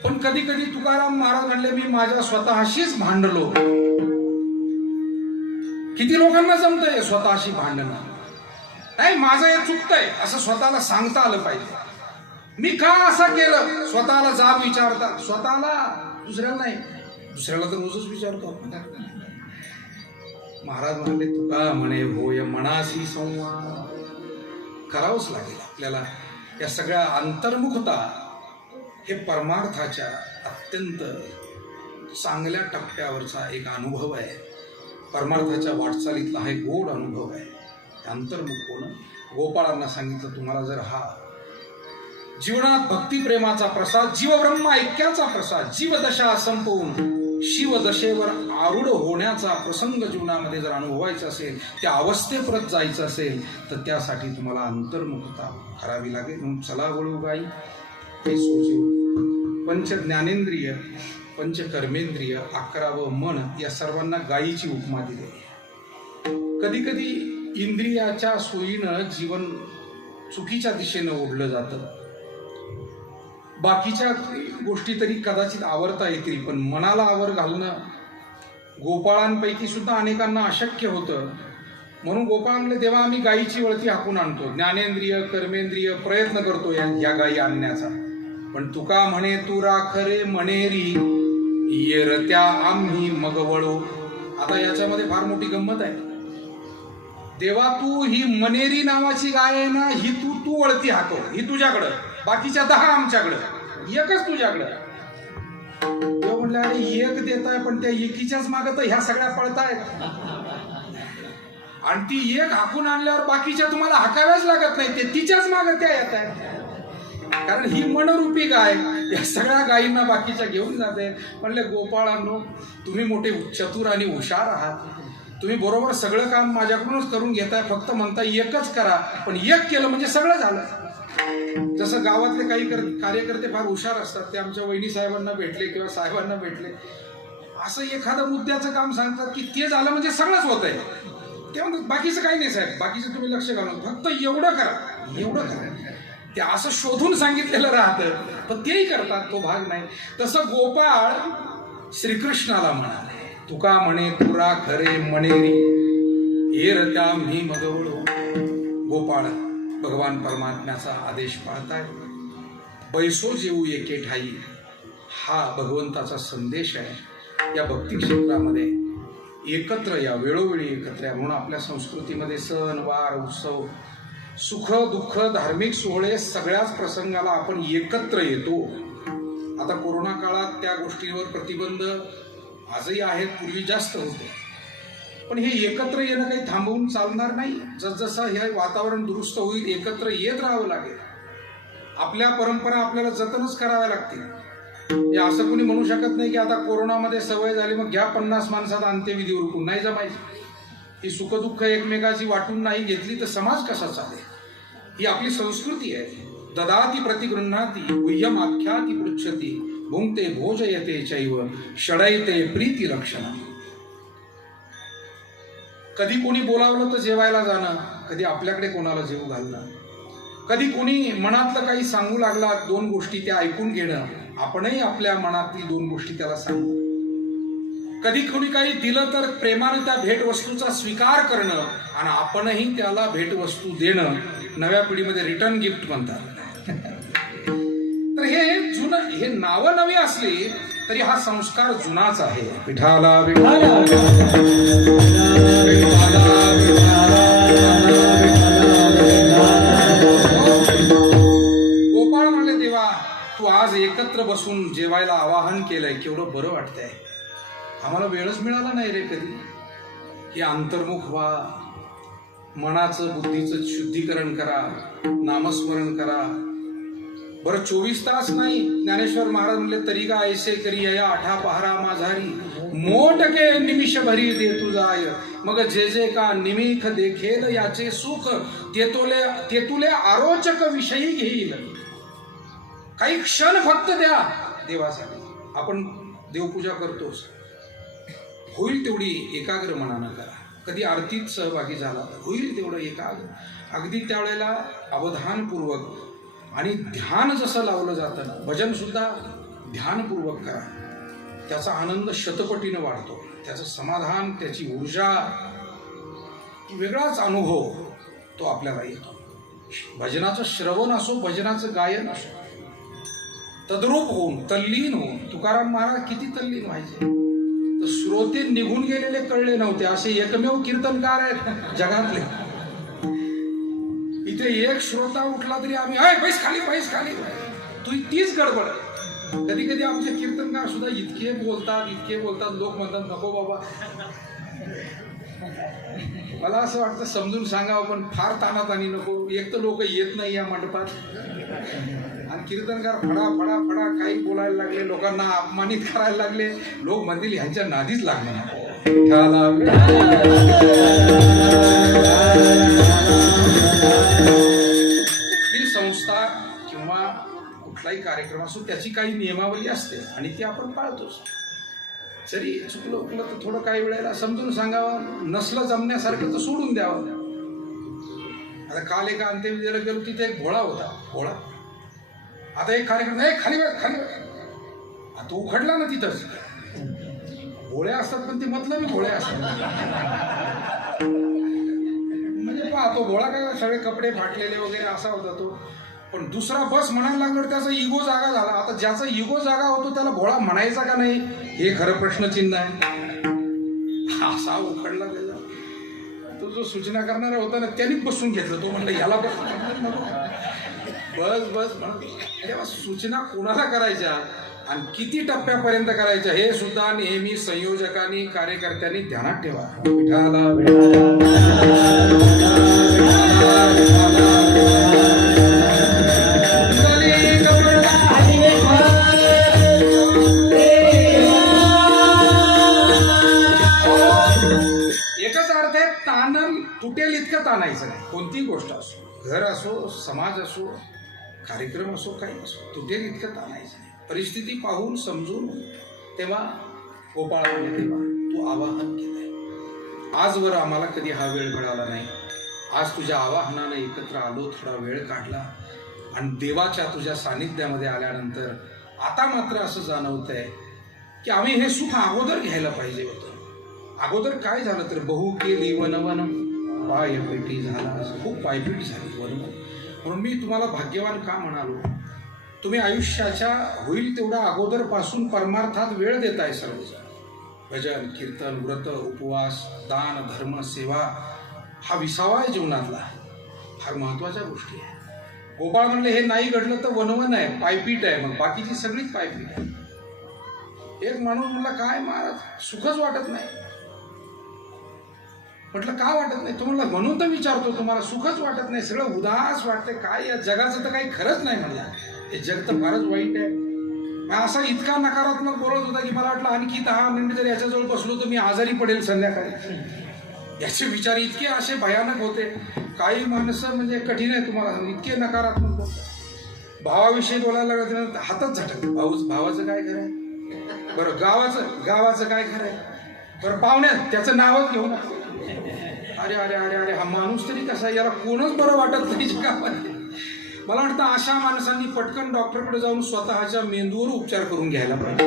पण कधी कधी तुकाराम महाराज म्हणले मी माझ्या स्वतःशीच भांडलो. किती लोकांना जमतंय स्वतःशी भांडणं? नाही, माझं हे चुकतंय असं स्वतःला सांगता आलं पाहिजे. मी का असं केलं स्वतःला जाब विचारता. स्वतःला, दुसऱ्याला नाही. दुसऱ्याला तर रोजच विचारतो. महाराज म्हणले तुका म्हणे होय मनाशी संवाद. करावंच लागेल आपल्याला. या सगळ्या अंतर्मुखता हे परमार्थाच्या अत्यंत चांगल्या टप्प्यावरचा एक अनुभव आहे. परमार्थाच्या वाटचालीतला हा एक गोड अनुभव आहे. अंतर्मुख होणं. गोपाळांना सांगितलं तुम्हाला जर हा जीवनात भक्तिप्रेमाचा प्रसाद, जीवब्रह्म ऐक्याचा प्रसाद, जीवदशा संपवून शिवदशेवर आरूढ होण्याचा प्रसंग जीवनामध्ये जर अनुभवायचा असेल, त्या अवस्थेपर्यंत जायचं असेल तर त्यासाठी तुम्हाला अंतर्मुखता करावी लागेल. म्हणून चला वळू गाई हे सोजीव. पंच ज्ञानेंद्रिय, पंच कर्मेंद्रिय, 11 मन या सर्वांना गायीची उपमा दिली. कधी कधी इंद्रियाच्या सोयीनं जीवन चुकीच्या दिशेनं ओढलं जातं. बाकीच्या गोष्टी तरी कदाचित आवरता येतील पण मनाला आवर घालणं गोपाळांपैकी सुद्धा अनेकांना अशक्य होतं. म्हणून गोपाळ म्हणले देवा आम्ही गायीची वळती हाकून आणतो. ज्ञानेंद्रिय कर्मेंद्रिय प्रयत्न करतो या गायी आणण्याचा. पण तुका म्हणे तू राख रे मणेरी येर त्या आम्ही मग वळू. आता याच्यामध्ये फार मोठी गंमत आहे. देवा तू ही मनेरी नावाची गाय आहे ना, ही तू वळती हाकव. ही तुझ्याकडं, बाकीच्या 10 आमच्याकडं, एकच तुझ्याकडं. देव म्हणले अरे एक देताय पण त्या एकीच्याच मागं तर ह्या सगळ्या पळतायत. आणि ती एक हाकून आणल्यावर बाकीच्या तुम्हाला हाकाव्याच लागत नाही, ते तिच्याच मागं त्या येत आहेत. कारण ही मनरूपी गाय या सगळ्या गायींना बाकीच्या घेऊन जाते. म्हणले गोपाळांनो तुम्ही मोठे चतुर आणि हुशार आहात. तुम्ही बरोबर सगळं काम माझ्याकडूनच करून घेताय. फक्त म्हणता एकच करा, पण एक केलं म्हणजे सगळं झालं. जसं गावातले काही कार्यकर्ते फार हुशार असतात. ते आमच्या वहिनी साहेबांना भेटले किंवा साहेबांना भेटले, असं एखादं मुद्द्याचं काम सांगतात की ते झालं म्हणजे सगळंच होत आहे. ते म्हणतात बाकीचं काही नाही साहेब, बाकीचं तुम्ही लक्ष घालून फक्त एवढं करा, एवढं करा. ते असं शोधून सांगितलेलं राहतं पण तेही करतात, तो भाग नाही. तसं गोपाळ श्रीकृष्णाला म्हणाले तुका म्हणे तुरा खरे मणेरी येर त्या मी मगवळू. गोपाळ भगवान परमात्म्याचा आदेश पाळताय. बैसो जेऊ एके ठाई हा भगवंताचा संदेश आहे. या भक्ती क्षेत्रामध्ये एकत्र या, वेळोवेळी एकत्र या. म्हणून आपल्या संस्कृतीमध्ये सण वार उत्सव सुख दुःख धार्मिक सोहळे सगळ्याच प्रसंगाला आपण एकत्र येतो. आता कोरोना काळात त्या गोष्टीवर प्रतिबंध आजही आहेत, पूर्वी जास्त होते. पण हे एकत्र येणं काही थांबवून चालणार नाही. जसजसं हे वातावरण दुरुस्त होईल एकत्र येत राहावं लागेल. आपल्या परंपरा आपल्याला जतनच कराव्या लागतील. हे असं कोणी म्हणू शकत नाही की आता कोरोनामध्ये सवय झाली मग घ्या 50 माणसाचा अंत्यविधी उरकून. नाही जमायचं. ही सुखदुःख एकमेकाची वाटून नाही घेतली तर समाज कसा चालेल. ही आपली संस्कृती आहे. ददाती प्रतिगृह्णाती गुह्यम आख्याती पृच्छती भुंक्ते भोजयते चैव षडयते प्रीती लक्षण. कधी कोणी बोलावलं तर जेवायला जाणं, कधी आपल्याकडे कोणाला जेवू घालणं, कधी कोणी मनातलं काही सांगू लागला 2 गोष्टी त्या ऐकून घेणं, आपणही आपल्या मनातील 2 गोष्टी त्याला सांगू. कधी कोणी काही दिलं तर प्रेमानं त्या भेटवस्तूचा स्वीकार करणं आणि आपणही त्याला भेटवस्तू देणं. नव्या पिढीमध्ये रिटर्न गिफ्ट म्हणतात. तर हे जुनं, हे नावं नवी असली तरी हा संस्कार जुनाच आहे. विठाला विठाला केलंय केवढं बरं वाटतंय. आम्हाला वेळच मिळाला नाही रे कधी की अंतर्मुख व्हा, मनाचं बुद्धीचं शुद्धीकरण करा, नामस्मरण करा. बरं 24 तास नाही. ज्ञानेश्वर महाराज म्हणले तरी का ऐसे करी या आठा पहारा माझारी मोटके निमिष भरी दे तुझाय. मग जे जे का निमिष देखेल याचे सुख तेतुले आरोचक विषयी घेईल. काही क्षण फक्त द्या देवासाठी. आपण देवपूजा करतोच, होईल तेवढी एकाग्र मनानं करा. कधी आरतीत सहभागी झाला होईल तेवढं एकाग्र, अगदी त्यावेळेला अवधानपूर्वक. आणि ध्यान जसं लावलं जातं ना, भजन सुद्धा ध्यानपूर्वक करा. त्याचा आनंद शतपटीनं वाढतो, त्याचं समाधान, त्याची ऊर्जा, वेगळाच अनुभव तो आपल्याला येतो. भजनाचं श्रवण असो, भजनाचं गायन असो, तद्रूप होऊन तल्लीन होऊन. तुकाराम महाराज किती तल्लीन व्हायचे. तर श्रोते निघून गेलेले कळले नव्हते, असे एकमेव कीर्तनकार आहेत जगातले. इथे एक श्रोता उठला तरी आम्ही पैस खाली तू तीच गडबड. कधी कधी आमचे कीर्तनकार सुद्धा इतके बोलतात लोक म्हणतात नको बाबा. मला असं वाटतं समजून सांगावं, पण फार तानातानी नको. एक तर लोक येत नाही या मंडपात, आणि कीर्तनकार फडा काही बोलायला लागले, लोकांना अपमानित करायला लागले. लोक म्हणतील ह्यांच्या नादीच लागणार. कुठली संस्था किंवा कुठलाही कार्यक्रम असो त्याची काही नियमावली असते आणि ती आपण पाळतोच. जरी चुकलं तर थोडं काही वेळेला समजून सांगावं, नसलं जमण्यासारखं तर सोडून द्यावं. आता काल एका अंत्यविधीला गेलो, तिथे एक भोळा होता. भोळा आता एक कार्यक्रम खाली आता उखडला ना तिथंच. भोळे असतात पण ते मतलबी भोळे असतात. म्हणजे तो भोळा काय सगळे कपडे फाटलेले वगैरे असा होता तो. पण दुसरा बस म्हणायला लागल्यावर त्याचा इगो जागा झाला. आता ज्याचा इगो जागा होतो त्याला भोळा म्हणायचा का नाही हे खरं प्रश्नचिन्ह आहे. असा उखडला त्याचा. तो जो सूचना करणारा होता ना त्यांनीच बसून घेतलं. तो म्हणलं याला बस म्हणत. तेव्हा सूचना कोणाला करायच्या आणि किती टप्प्यापर्यंत करायच्या हे सुद्धा नेहमी संयोजकांनी, कार्यकर्त्यांनी ध्यानात ठेवा. एकच अर्थ आहे, तुटेल इतकं ताणायचं नाही. कोणतीही गोष्ट असो, घर असो, समाज असो, कार्यक्रम असो, काही असो, तुटेल इतकं ताणायचं नाही. परिस्थिती पाहून समजून. तेव्हा गोपाळ म्हणले तेव्हा तू आवाहन केलंय. आजवर आम्हाला कधी हा वेळ मिळाला नाही. आज तुझ्या आवाहनानं एकत्र आलो, थोडा वेळ काढला आणि देवाच्या तुझ्या सानिध्यामध्ये आल्यानंतर आता मात्र असं जाणवतंय की आम्ही हे सुख अगोदर घ्यायला पाहिजे होतं. अगोदर काय झालं तर बहु केली वनवन पायपेटी झाला. खूप पायपीट झाली वनवन. म्हणून मी तुम्हाला भाग्यवान का म्हणालो, तुम्ही आयुष्याच्या होईल तेवढा अगोदरपासून परमार्थात वेळ देताय. सर्वजण भजन, कीर्तन, व्रत, उपवास, दान, धर्म, सेवा हा विसावा आहे जीवनातला. फार महत्वाच्या गोष्टी आहे. गोपाळ म्हणले हे नाही घडलं तर वनवन आहे, पायपीट आहे. मग बाकीची सगळीच पायपीट आहे. एक माणूस म्हणला काय महाराज सुखच वाटत नाही. म्हटलं का वाटत नाही? तो म्हणला म्हणून तर विचारतो तुम्हाला, सुखच वाटत नाही, सगळं उदास वाटतंय. काय या जगाचं तर काही खरंच नाही. म्हणला हे जग तर फारच वाईट आहे. असा इतका नकारात्मक बोलत होता की मला वाटलं आणखी 10 मिनिट जर याच्याजवळ बसलो तर मी आजारी पडेल संध्याकाळी. याचे विचार इतके असे भयानक होते. काही माणसं म्हणजे कठीण आहे तुम्हाला, इतके नकारात्मक होते. भावाविषयी बोलायला लागलं हातच झटक. भावाचं काय खरंय? बरं गावाचं काय खरंय? बरं पाहुण्यात त्याचं नावच घेऊ नका. अरे अरे अरे अरे हा माणूस तरी कसा, याला कोणच बरं वाटत नाही जगामध्ये. मला वाटतं अशा माणसांनी पटकन डॉक्टरकडे जाऊन स्वतःच्या मेंदूवर उपचार करून घ्यायला पाहिजे.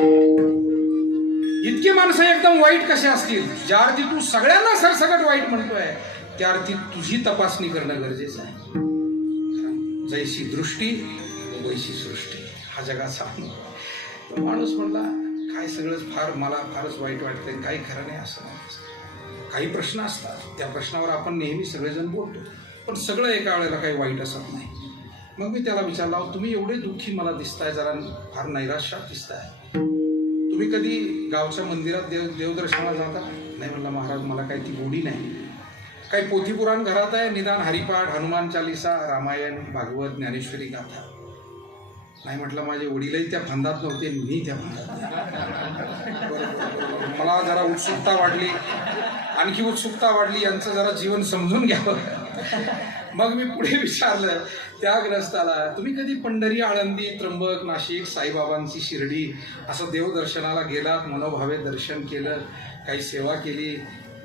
इतकी माणसं एकदम वाईट कसे असतील? ज्या अर्थी तू सगळ्यांना सरसकट वाईट म्हणतोय त्या अर्थी तुझी तपासणी करणं गरजेचं आहे. जैशी दृष्टी वैशी सृष्टी हा जगाचा तो माणूस म्हणला काय सगळंच मला फारच वाईट वाटतंय, काही खरं नाही. असं नाही. काही प्रश्न असतात, त्या प्रश्नावर आपण नेहमी सगळेजण बोलतो, पण सगळं एका वेळेला काही वाईट असत नाही. मग मी त्याला विचारला तुम्ही एवढे दुःखी मला दिसताय, जरा फार नैराश्यात दिसताय. तुम्ही कधी गावच्या मंदिरात देवदर्शनाला जाता? नाही म्हणला महाराज, मला काही ती गोडी नाही. काही पोथीपुराण घरात आहे, निदान हरिपाठ, हनुमान चालिसा, रामायण, भागवत, ज्ञानेश्वरी गाथा. नाही म्हटलं, माझे वडीलही त्या फंदात नव्हते, मी त्या फंदात. मला जरा उत्सुकता वाढली, आणखी उत्सुकता वाढली, यांचं जरा जीवन समजून घ्यावं. मग मी पुढे विचारलं त्या ग्रस्ताला, तुम्ही कधी पंढरी, आळंदी, त्र्यंबक, नाशिक, साईबाबांची शिर्डी असं देवदर्शनाला गेलात, मनोभावे दर्शन केलं, काही सेवा केली?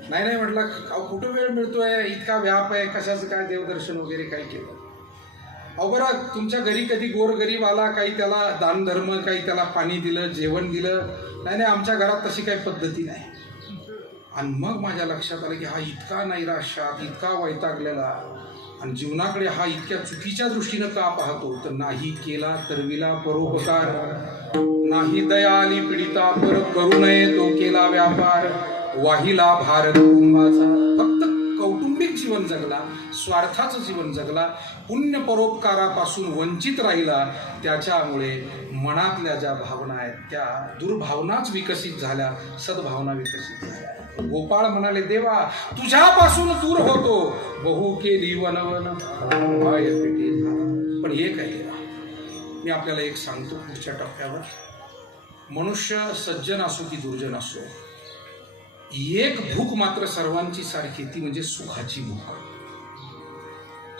नाही म्हटलं, कुठं वेळ मिळतोय, इतका व्याप आहे, कशाचं काय देवदर्शन वगैरे काय केलं? अहो बरं, तुमच्या घरी कधी गोरगरीब आला, काही त्याला दानधर्म, काही त्याला पाणी दिलं, जेवण दिलं? नाही, आमच्या घरात तशी काही पद्धती नाही. आणि मग माझ्या लक्षात आलं की हा इतका नैराश्यात, इतका वैतागलेला, आणि जीवनाकडे हा इतक्या चुकीच्या दृष्टीनं का पाहतो? तर नाही केला तरविला परोपकार, नाही दया आली पीडिता पर, करू नये तो केला व्यापार, वाहिला भार कुटुंबाचा. फक्त कौटुंबिक जीवन जगला, स्वार्थाचं जीवन जगला, पुण्य परोपकारापासून वंचित राहिला. त्याच्यामुळे मनातल्या ज्या भावना आहेत त्या दुर्भावनाच विकसित झाल्या, सद्भावना विकसित झाल्या. गोपाळ म्हणाले, देवा तुझ्यापासून दूर होतो, बहु केली वनवन पाय पेटी झाला. पण एक आहे देवा, मी आपल्याला एक सांगतो पुढच्या टप्प्यावर. मनुष्य सज्जन असो की दुर्जन असो, एक भूक मात्र सर्वांची सारखी, ती म्हणजे सुखाची भूक.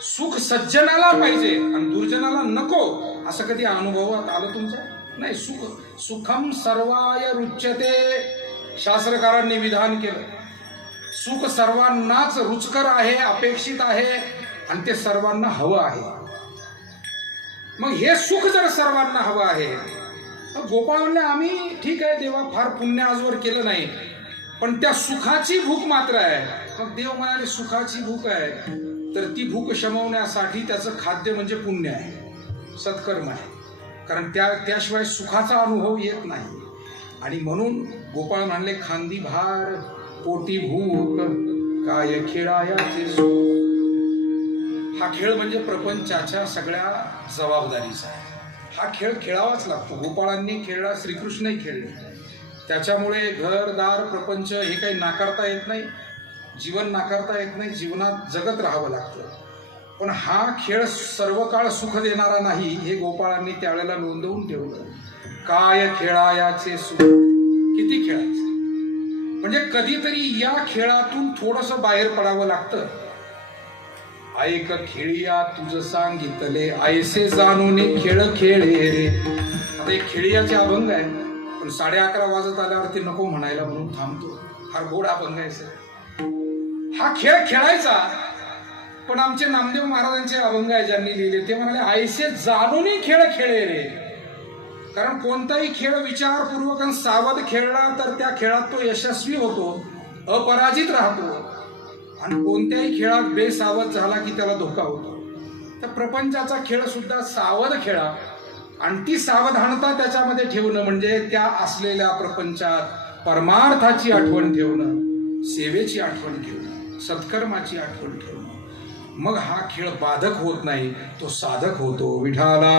सुख सज्जनाला पाहिजे आणि दुर्जनाला नको, असं कधी अनुभवात आलं तुमच्या? नाही. सुखम सर्वाय रुच्यते, शास्त्रकारांनी विधान केलं. सुख सर्वांनाच रुचकर आहे, अपेक्षित आहे, आणि ते सर्वांना हवं आहे. मग हे सुख जर सर्वांना हवं आहे, तर गोपाळ म्हणले, आम्ही ठीक आहे देवा, फार पुण्य आजवर केलं नाही, पण त्या सुखाची भूक मात्र आहे. मग देव म्हणाले, सुखाची भूक आहे तर ती भूक शमवण्यासाठी त्याचं खाद्य म्हणजे पुण्य आहे, सत्कर्म आहे. कारण त्याशिवाय सुखाचा अनुभव येत नाही. आणि म्हणून गोपाळ म्हणले, खांदी भार पोटी भूक, काय खेळायाचे सुख. हा खेळ म्हणजे प्रपंचाच्या सगळ्या जबाबदारीचा आहे. हा खेळ खेळावाच लागतो. गोपाळांनी खेळला, श्रीकृष्णही खेळले. त्याच्यामुळे घरदार प्रपंच हे काही नाकारता येत नाही, जीवन नाकारता येत नाही, जीवनात जगत राहावं लागतं. पण हा खेळ सर्व काळ सुख देणारा नाही, हे गोपाळांनी त्यावेळेला नोंदवून ठेवलं. काय खेळायाचे सुख, किती खेळायचं, म्हणजे कधीतरी या खेळातून थोडंसं बाहेर पडावं लागतं. ऐक खेळिया तुझ सांगितले, ऐसे जाणून खेळ खेळे रे. आता एक खेळियाचे अभंग आहे, पण 11:30 वाजत आल्यावरती नको म्हणायला म्हणून थांबतो. फार गोड अभंग आहे सर. हा खेळ खेळायचा, पण आमचे नामदेव महाराजांचे अभंग आहे ज्यांनी लिहिले, ते म्हणाले, ऐसे जाणून खेळ खेळे रे. कारण कोणताही खेळ विचारपूर्वक आणि सावध खेळला तर त्या खेळात तो यशस्वी होतो, अपराजित राहतो. आणि कोणत्याही खेळात बेसावध झाला की त्याला धोका होतो. तर प्रपंचाचा खेळ सुद्धा सावध खेळा, आणि ती सावधानता त्याच्यामध्ये ठेवणं म्हणजे त्या असलेल्या प्रपंचात परमार्थाची आठवण ठेवणं, सेवेची आठवण ठेवणं, सत्कर्माची आठवण ठेवणं. मग हा खेळ बाधक होत नाही, तो साधक होतो. विठाला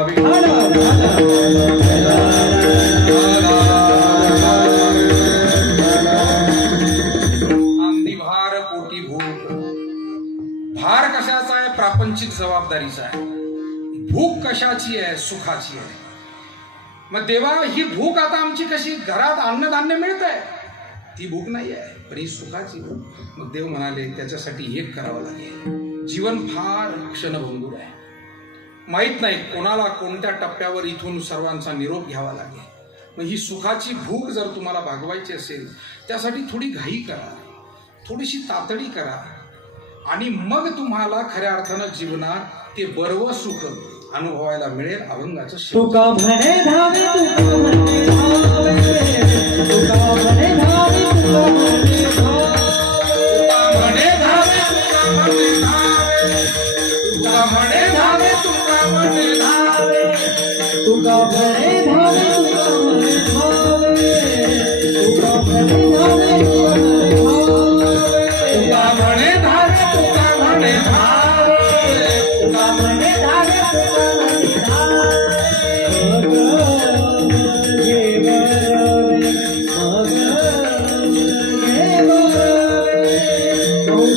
अंधी भार पोटी भूक. भार कशाचा आहे? प्रापंचिक जबाबदारीचा आहे. भूक कशाची आहे? सुखाची आहे. मग देवा, ही भूक आता आमची कशी? घरात अन्नधान्य मिळत आहे, ती भूक नाही आहे, पण ही सुखाची भूक. मग देव म्हणाले, त्याच्यासाठी एक करावं लागेल. जीवन फार क्षणभंगूर आहे, माहीत नाही कोणाला कोणत्या टप्प्यावर इथून सर्वांचा निरोप घ्यावा लागेल. मग ही सुखाची भूक जर तुम्हाला भागवायची असेल, त्यासाठी थोडी घाई करा, थोडीशी तातडी करा, आणि मग तुम्हाला खऱ्या अर्थानं जीवनात ते बर्व सुख अनुभवायला मिळेल. अभंगाचं तुका म्हणे धावे, तुका म्हणे धावे, तुका म्हणे धावे, तुका म्हणे धावे, तुका म्हणे धावे, तुका म्हणे धावे, तुका म्हणे धावे, तुका म्हणे धावे, तुका म्हणे धावे, तुका म्हणे धावे, तुका म्हणे धावे, तुका म्हणे धावे, तुका म्हणे धावे, तुका म्हणे धावे.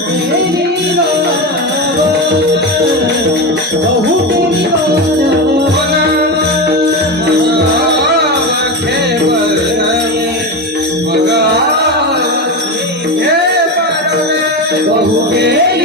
केली बहु केली बहु केली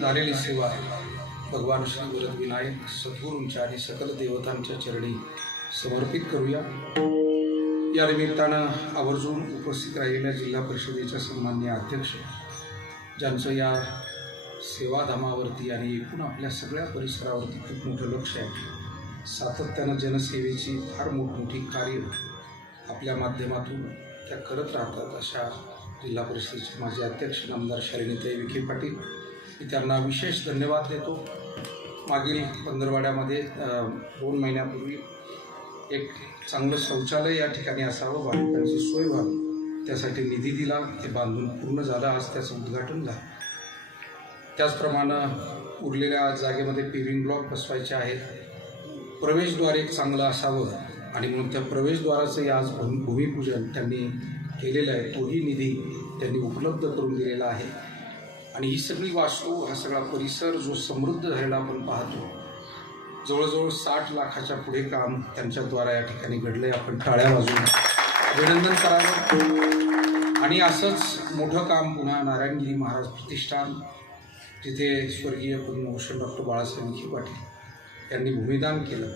झालेली सेवा भगवान श्री वरद विनायक सद्गुरूंच्या आणि सकल देवतांच्या चरणी समर्पित करूया. या निमित्तानं आवर्जून उपस्थित राहिलेल्या जिल्हा परिषदेच्या सन्माननीय अध्यक्ष, ज्यांचं या सेवाधामावरती आणि एकूण आपल्या सगळ्या परिसरावरती खूप मोठं लक्ष आहे, सातत्यानं जनसेवेची फार मोठमोठी कार्य आपल्या माध्यमातून त्या करत राहतात, अशा जिल्हा परिषदेचे माजी अध्यक्ष नामदार शालिनीताई विखे पाटील, मी त्यांना विशेष धन्यवाद देतो. मागील पंधरवाड्यामध्ये 2 महिन्यापूर्वी एक चांगलं शौचालय या ठिकाणी असावं, बालकांची सोय व्हावी, त्यासाठी निधी दिला, ते बांधून पूर्ण झालं, आज त्याचं उद्घाटन झालं. त्याचप्रमाणे उरलेल्या जागेमध्ये पेव्हिंग ब्लॉक बसवायचे आहेत, प्रवेशद्वार एक चांगलं असावं आणि म्हणून त्या प्रवेशद्वाराचंही आज भूमिपूजन त्यांनी केलेलं आहे, तोही निधी त्यांनी उपलब्ध करून दिलेला आहे. आणि ही सगळी वास्तू, हा सगळा परिसर जो समृद्ध झालेला आपण पाहतो, जवळजवळ 60 लाखाच्या पुढे काम त्यांच्याद्वारा या ठिकाणी घडलंय. आपण टाळ्या वाजवून अभिनंदन करावं. आणि असंच मोठं काम पुन्हा नारायणगिरी महाराज प्रतिष्ठान, तिथे स्वर्गीय पद्मभूषण डॉक्टर बाळासाहेब विखे पाटील यांनी भूमिदान केलं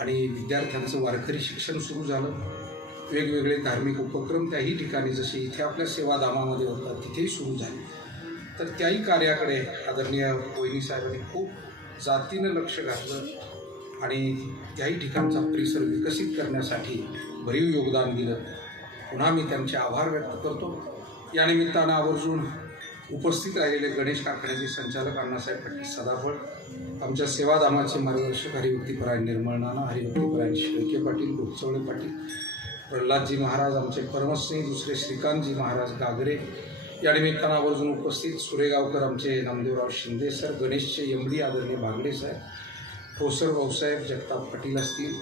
आणि विद्यार्थ्यांचं वारकरी शिक्षण सुरू झालं. वेगवेगळे धार्मिक उपक्रम त्याही ठिकाणी, जसे इथे आपल्या सेवाधामामध्ये होतात, तिथेही सुरू झाले. तर त्याही कार्याकडे आदरणीय वहिनी साहेबांनी खूप जातीनं लक्ष घातलं आणि त्याही ठिकाणचा परिसर विकसित करण्यासाठी भरीव योगदान दिलं. पुन्हा मी त्यांचे आभार व्यक्त करतो. या निमित्तानं आवर्जून उपस्थित राहिलेले गणेश कारखान्याचे संचालक अण्णासाहेब पाटील सदाफळ, आमच्या सेवाधामाचे मार्गदर्शक हरिभक्तीपरायण निर्मळ नाना, हरिभक्तीपरायण शेळके पाटील, गोपचवळे पाटील, प्रल्हादजी महाराज, आमचे परमस्नेही दुसरे श्रीकांतजी महाराज गागरे, या निमित्तानं आवर्जून उपस्थित सुरेगावकर, आमचे नामदेवराव शिंदे सर, गणेशचे एमडी आदरणीय बागडे साहेब, ठोसर भाऊसाहेब जगताप पाटील असतील,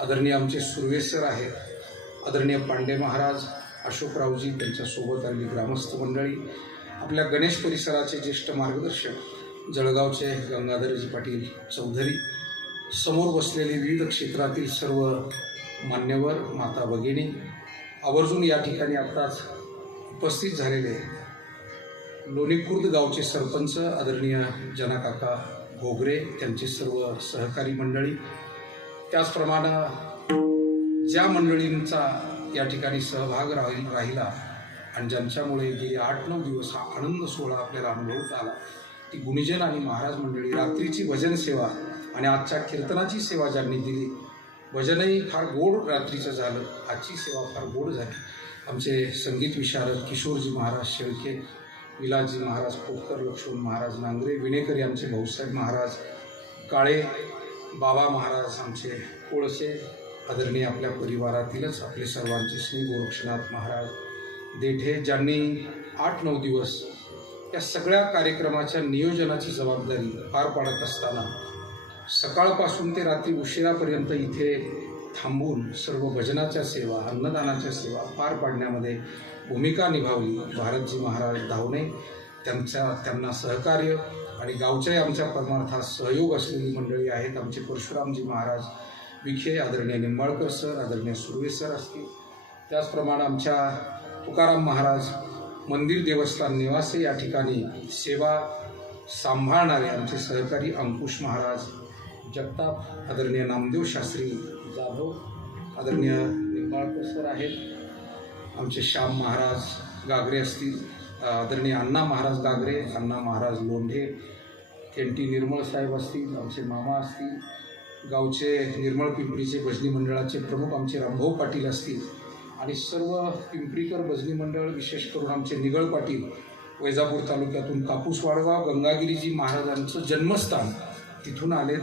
आदरणीय आमचे सुर्वे सर आहेत, आदरणीय पांडे महाराज, अशोकरावजी, त्यांच्यासोबत आलेली ग्रामस्थ मंडळी, आपल्या गणेश परिसराचे ज्येष्ठ मार्गदर्शक जळगावचे गंगाधरजी पाटील चौधरी, समोर बसलेले विविध क्षेत्रातील सर्व मान्यवर, माता भगिनी, आवर्जून या ठिकाणी आत्ताच उपस्थित झालेले लोणीखुर्द गावचे सरपंच आदरणीय जनाकाका घोगरे, त्यांचे सर्व सहकारी मंडळी, त्याचप्रमाणे ज्या मंडळींचा या ठिकाणी सहभाग राहिला आणि ज्यांच्यामुळे गेले 8-9 दिवस हा आनंद सोहळा आपल्याला अनुभवता आला, ती गुणीजन आणि महाराज मंडळी, रात्रीची भजन सेवा आणि आजच्या कीर्तनाची सेवा ज्यांनी दिली, भजनही फार गोड रात्रीचं झालं, आजची सेवा फार गोड झाली. आमचे संगीत विशारद किशोरजी महाराज शेळके, विलासजी महाराज पोतकर, लक्ष्मण महाराज नांगरे, विनेकरी आमचे भाऊसाहेब महाराज काळे, बाबा महाराज आमचे कोळसे, आदरणीय आपल्या परिवारातीलच आपले सर्वांचे श्री गोरक्षनाथ महाराज देठे, ज्यांनी 8-9 दिवस या सगळ्या कार्यक्रमाच्या नियोजनाची जबाबदारी पार पाडत असताना सकाळपासून ते रात्री उशिरापर्यंत इथे थांबून सर्व भजनाच्या सेवा, अन्नदानाच्या सेवा पार पाडण्यामध्ये भूमिका निभावली. भारतजी महाराज धावणे, त्यांना सहकार्य आणि गावच्याही आमच्या परमार्थात सहयोग असलेली मंडळी आहेत. आमचे परशुरामजी महाराज विखे, आदरणीय निंबाळकर सर, आदरणीय सुर्वे सर असतील. त्याचप्रमाणे आमच्या तुकाराम महाराज मंदिर देवस्थान निवासी या ठिकाणी सेवा सांभाळणारे आमचे सहकारी अंकुश महाराज जगताप, आदरणीय नामदेव शास्त्री जाधव, आदरणीय निंबाळकर सर आहेत. आमचे श्याम महाराज गागरे असतील, आदरणीय अण्णा महाराज गागरे, अण्णा महाराज लोंढे, केंटी निर्मळ साहेब असतील, आमचे मामा असतील. गावचे निर्मळ पिंपरीचे भजनी मंडळाचे प्रमुख आमचे रामभाऊ पाटील असतील आणि सर्व पिंपरीकर भजनी मंडळ, विशेष करून आमचे निगळ पाटील वैजापूर तालुक्यातून कापूस वाडगाव गंगागिरीजी महाराजांचं जन्मस्थान तिथून आलेत.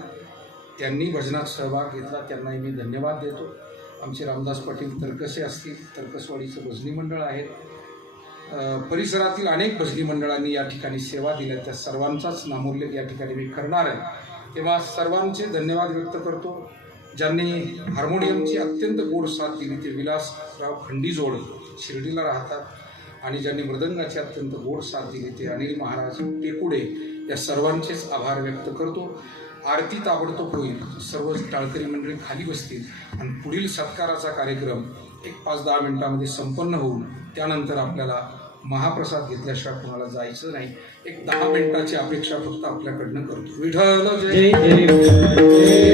त्यांनी भजनात सहभाग घेतला, त्यांनाही मी धन्यवाद देतो. आमचे रामदास पाटील तरकसे असतील, तरकसवाडीचं भजनी मंडळ आहे. परिसरातील अनेक भजनी मंडळांनी या ठिकाणी सेवा दिल्या, त्या सर्वांचाच नामोल्लेख या ठिकाणी मी करणार आहे. तेव्हा सर्वांचे धन्यवाद व्यक्त करतो. ज्यांनी हार्मोनियमची अत्यंत गोड साथ दिली ते विलासराव खंडीजोड, शिर्डीला राहतात, आणि ज्यांनी मृदंगाची अत्यंत गोड साथ दिली ते अनिल महाराज टेकुडे. या सर्वांचेच आभार व्यक्त करतो. आरती ताबडतोब होईल, सर्व टाळकरी मंडळी खाली बसतील आणि पुढील सत्काराचा कार्यक्रम एक 5-10 मिनिटांमध्ये संपन्न होऊन त्यानंतर आपल्याला महाप्रसाद घेतल्याशिवाय कोणाला जायचं नाही. एक 10 मिनिटाची अपेक्षा फक्त आपल्याकडनं करतो. विठ्ठल जय. जय जय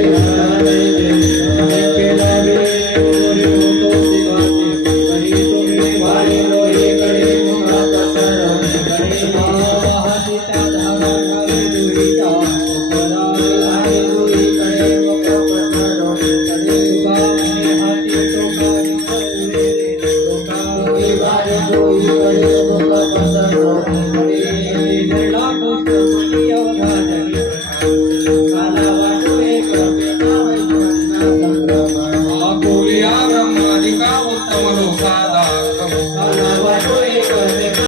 Thank you.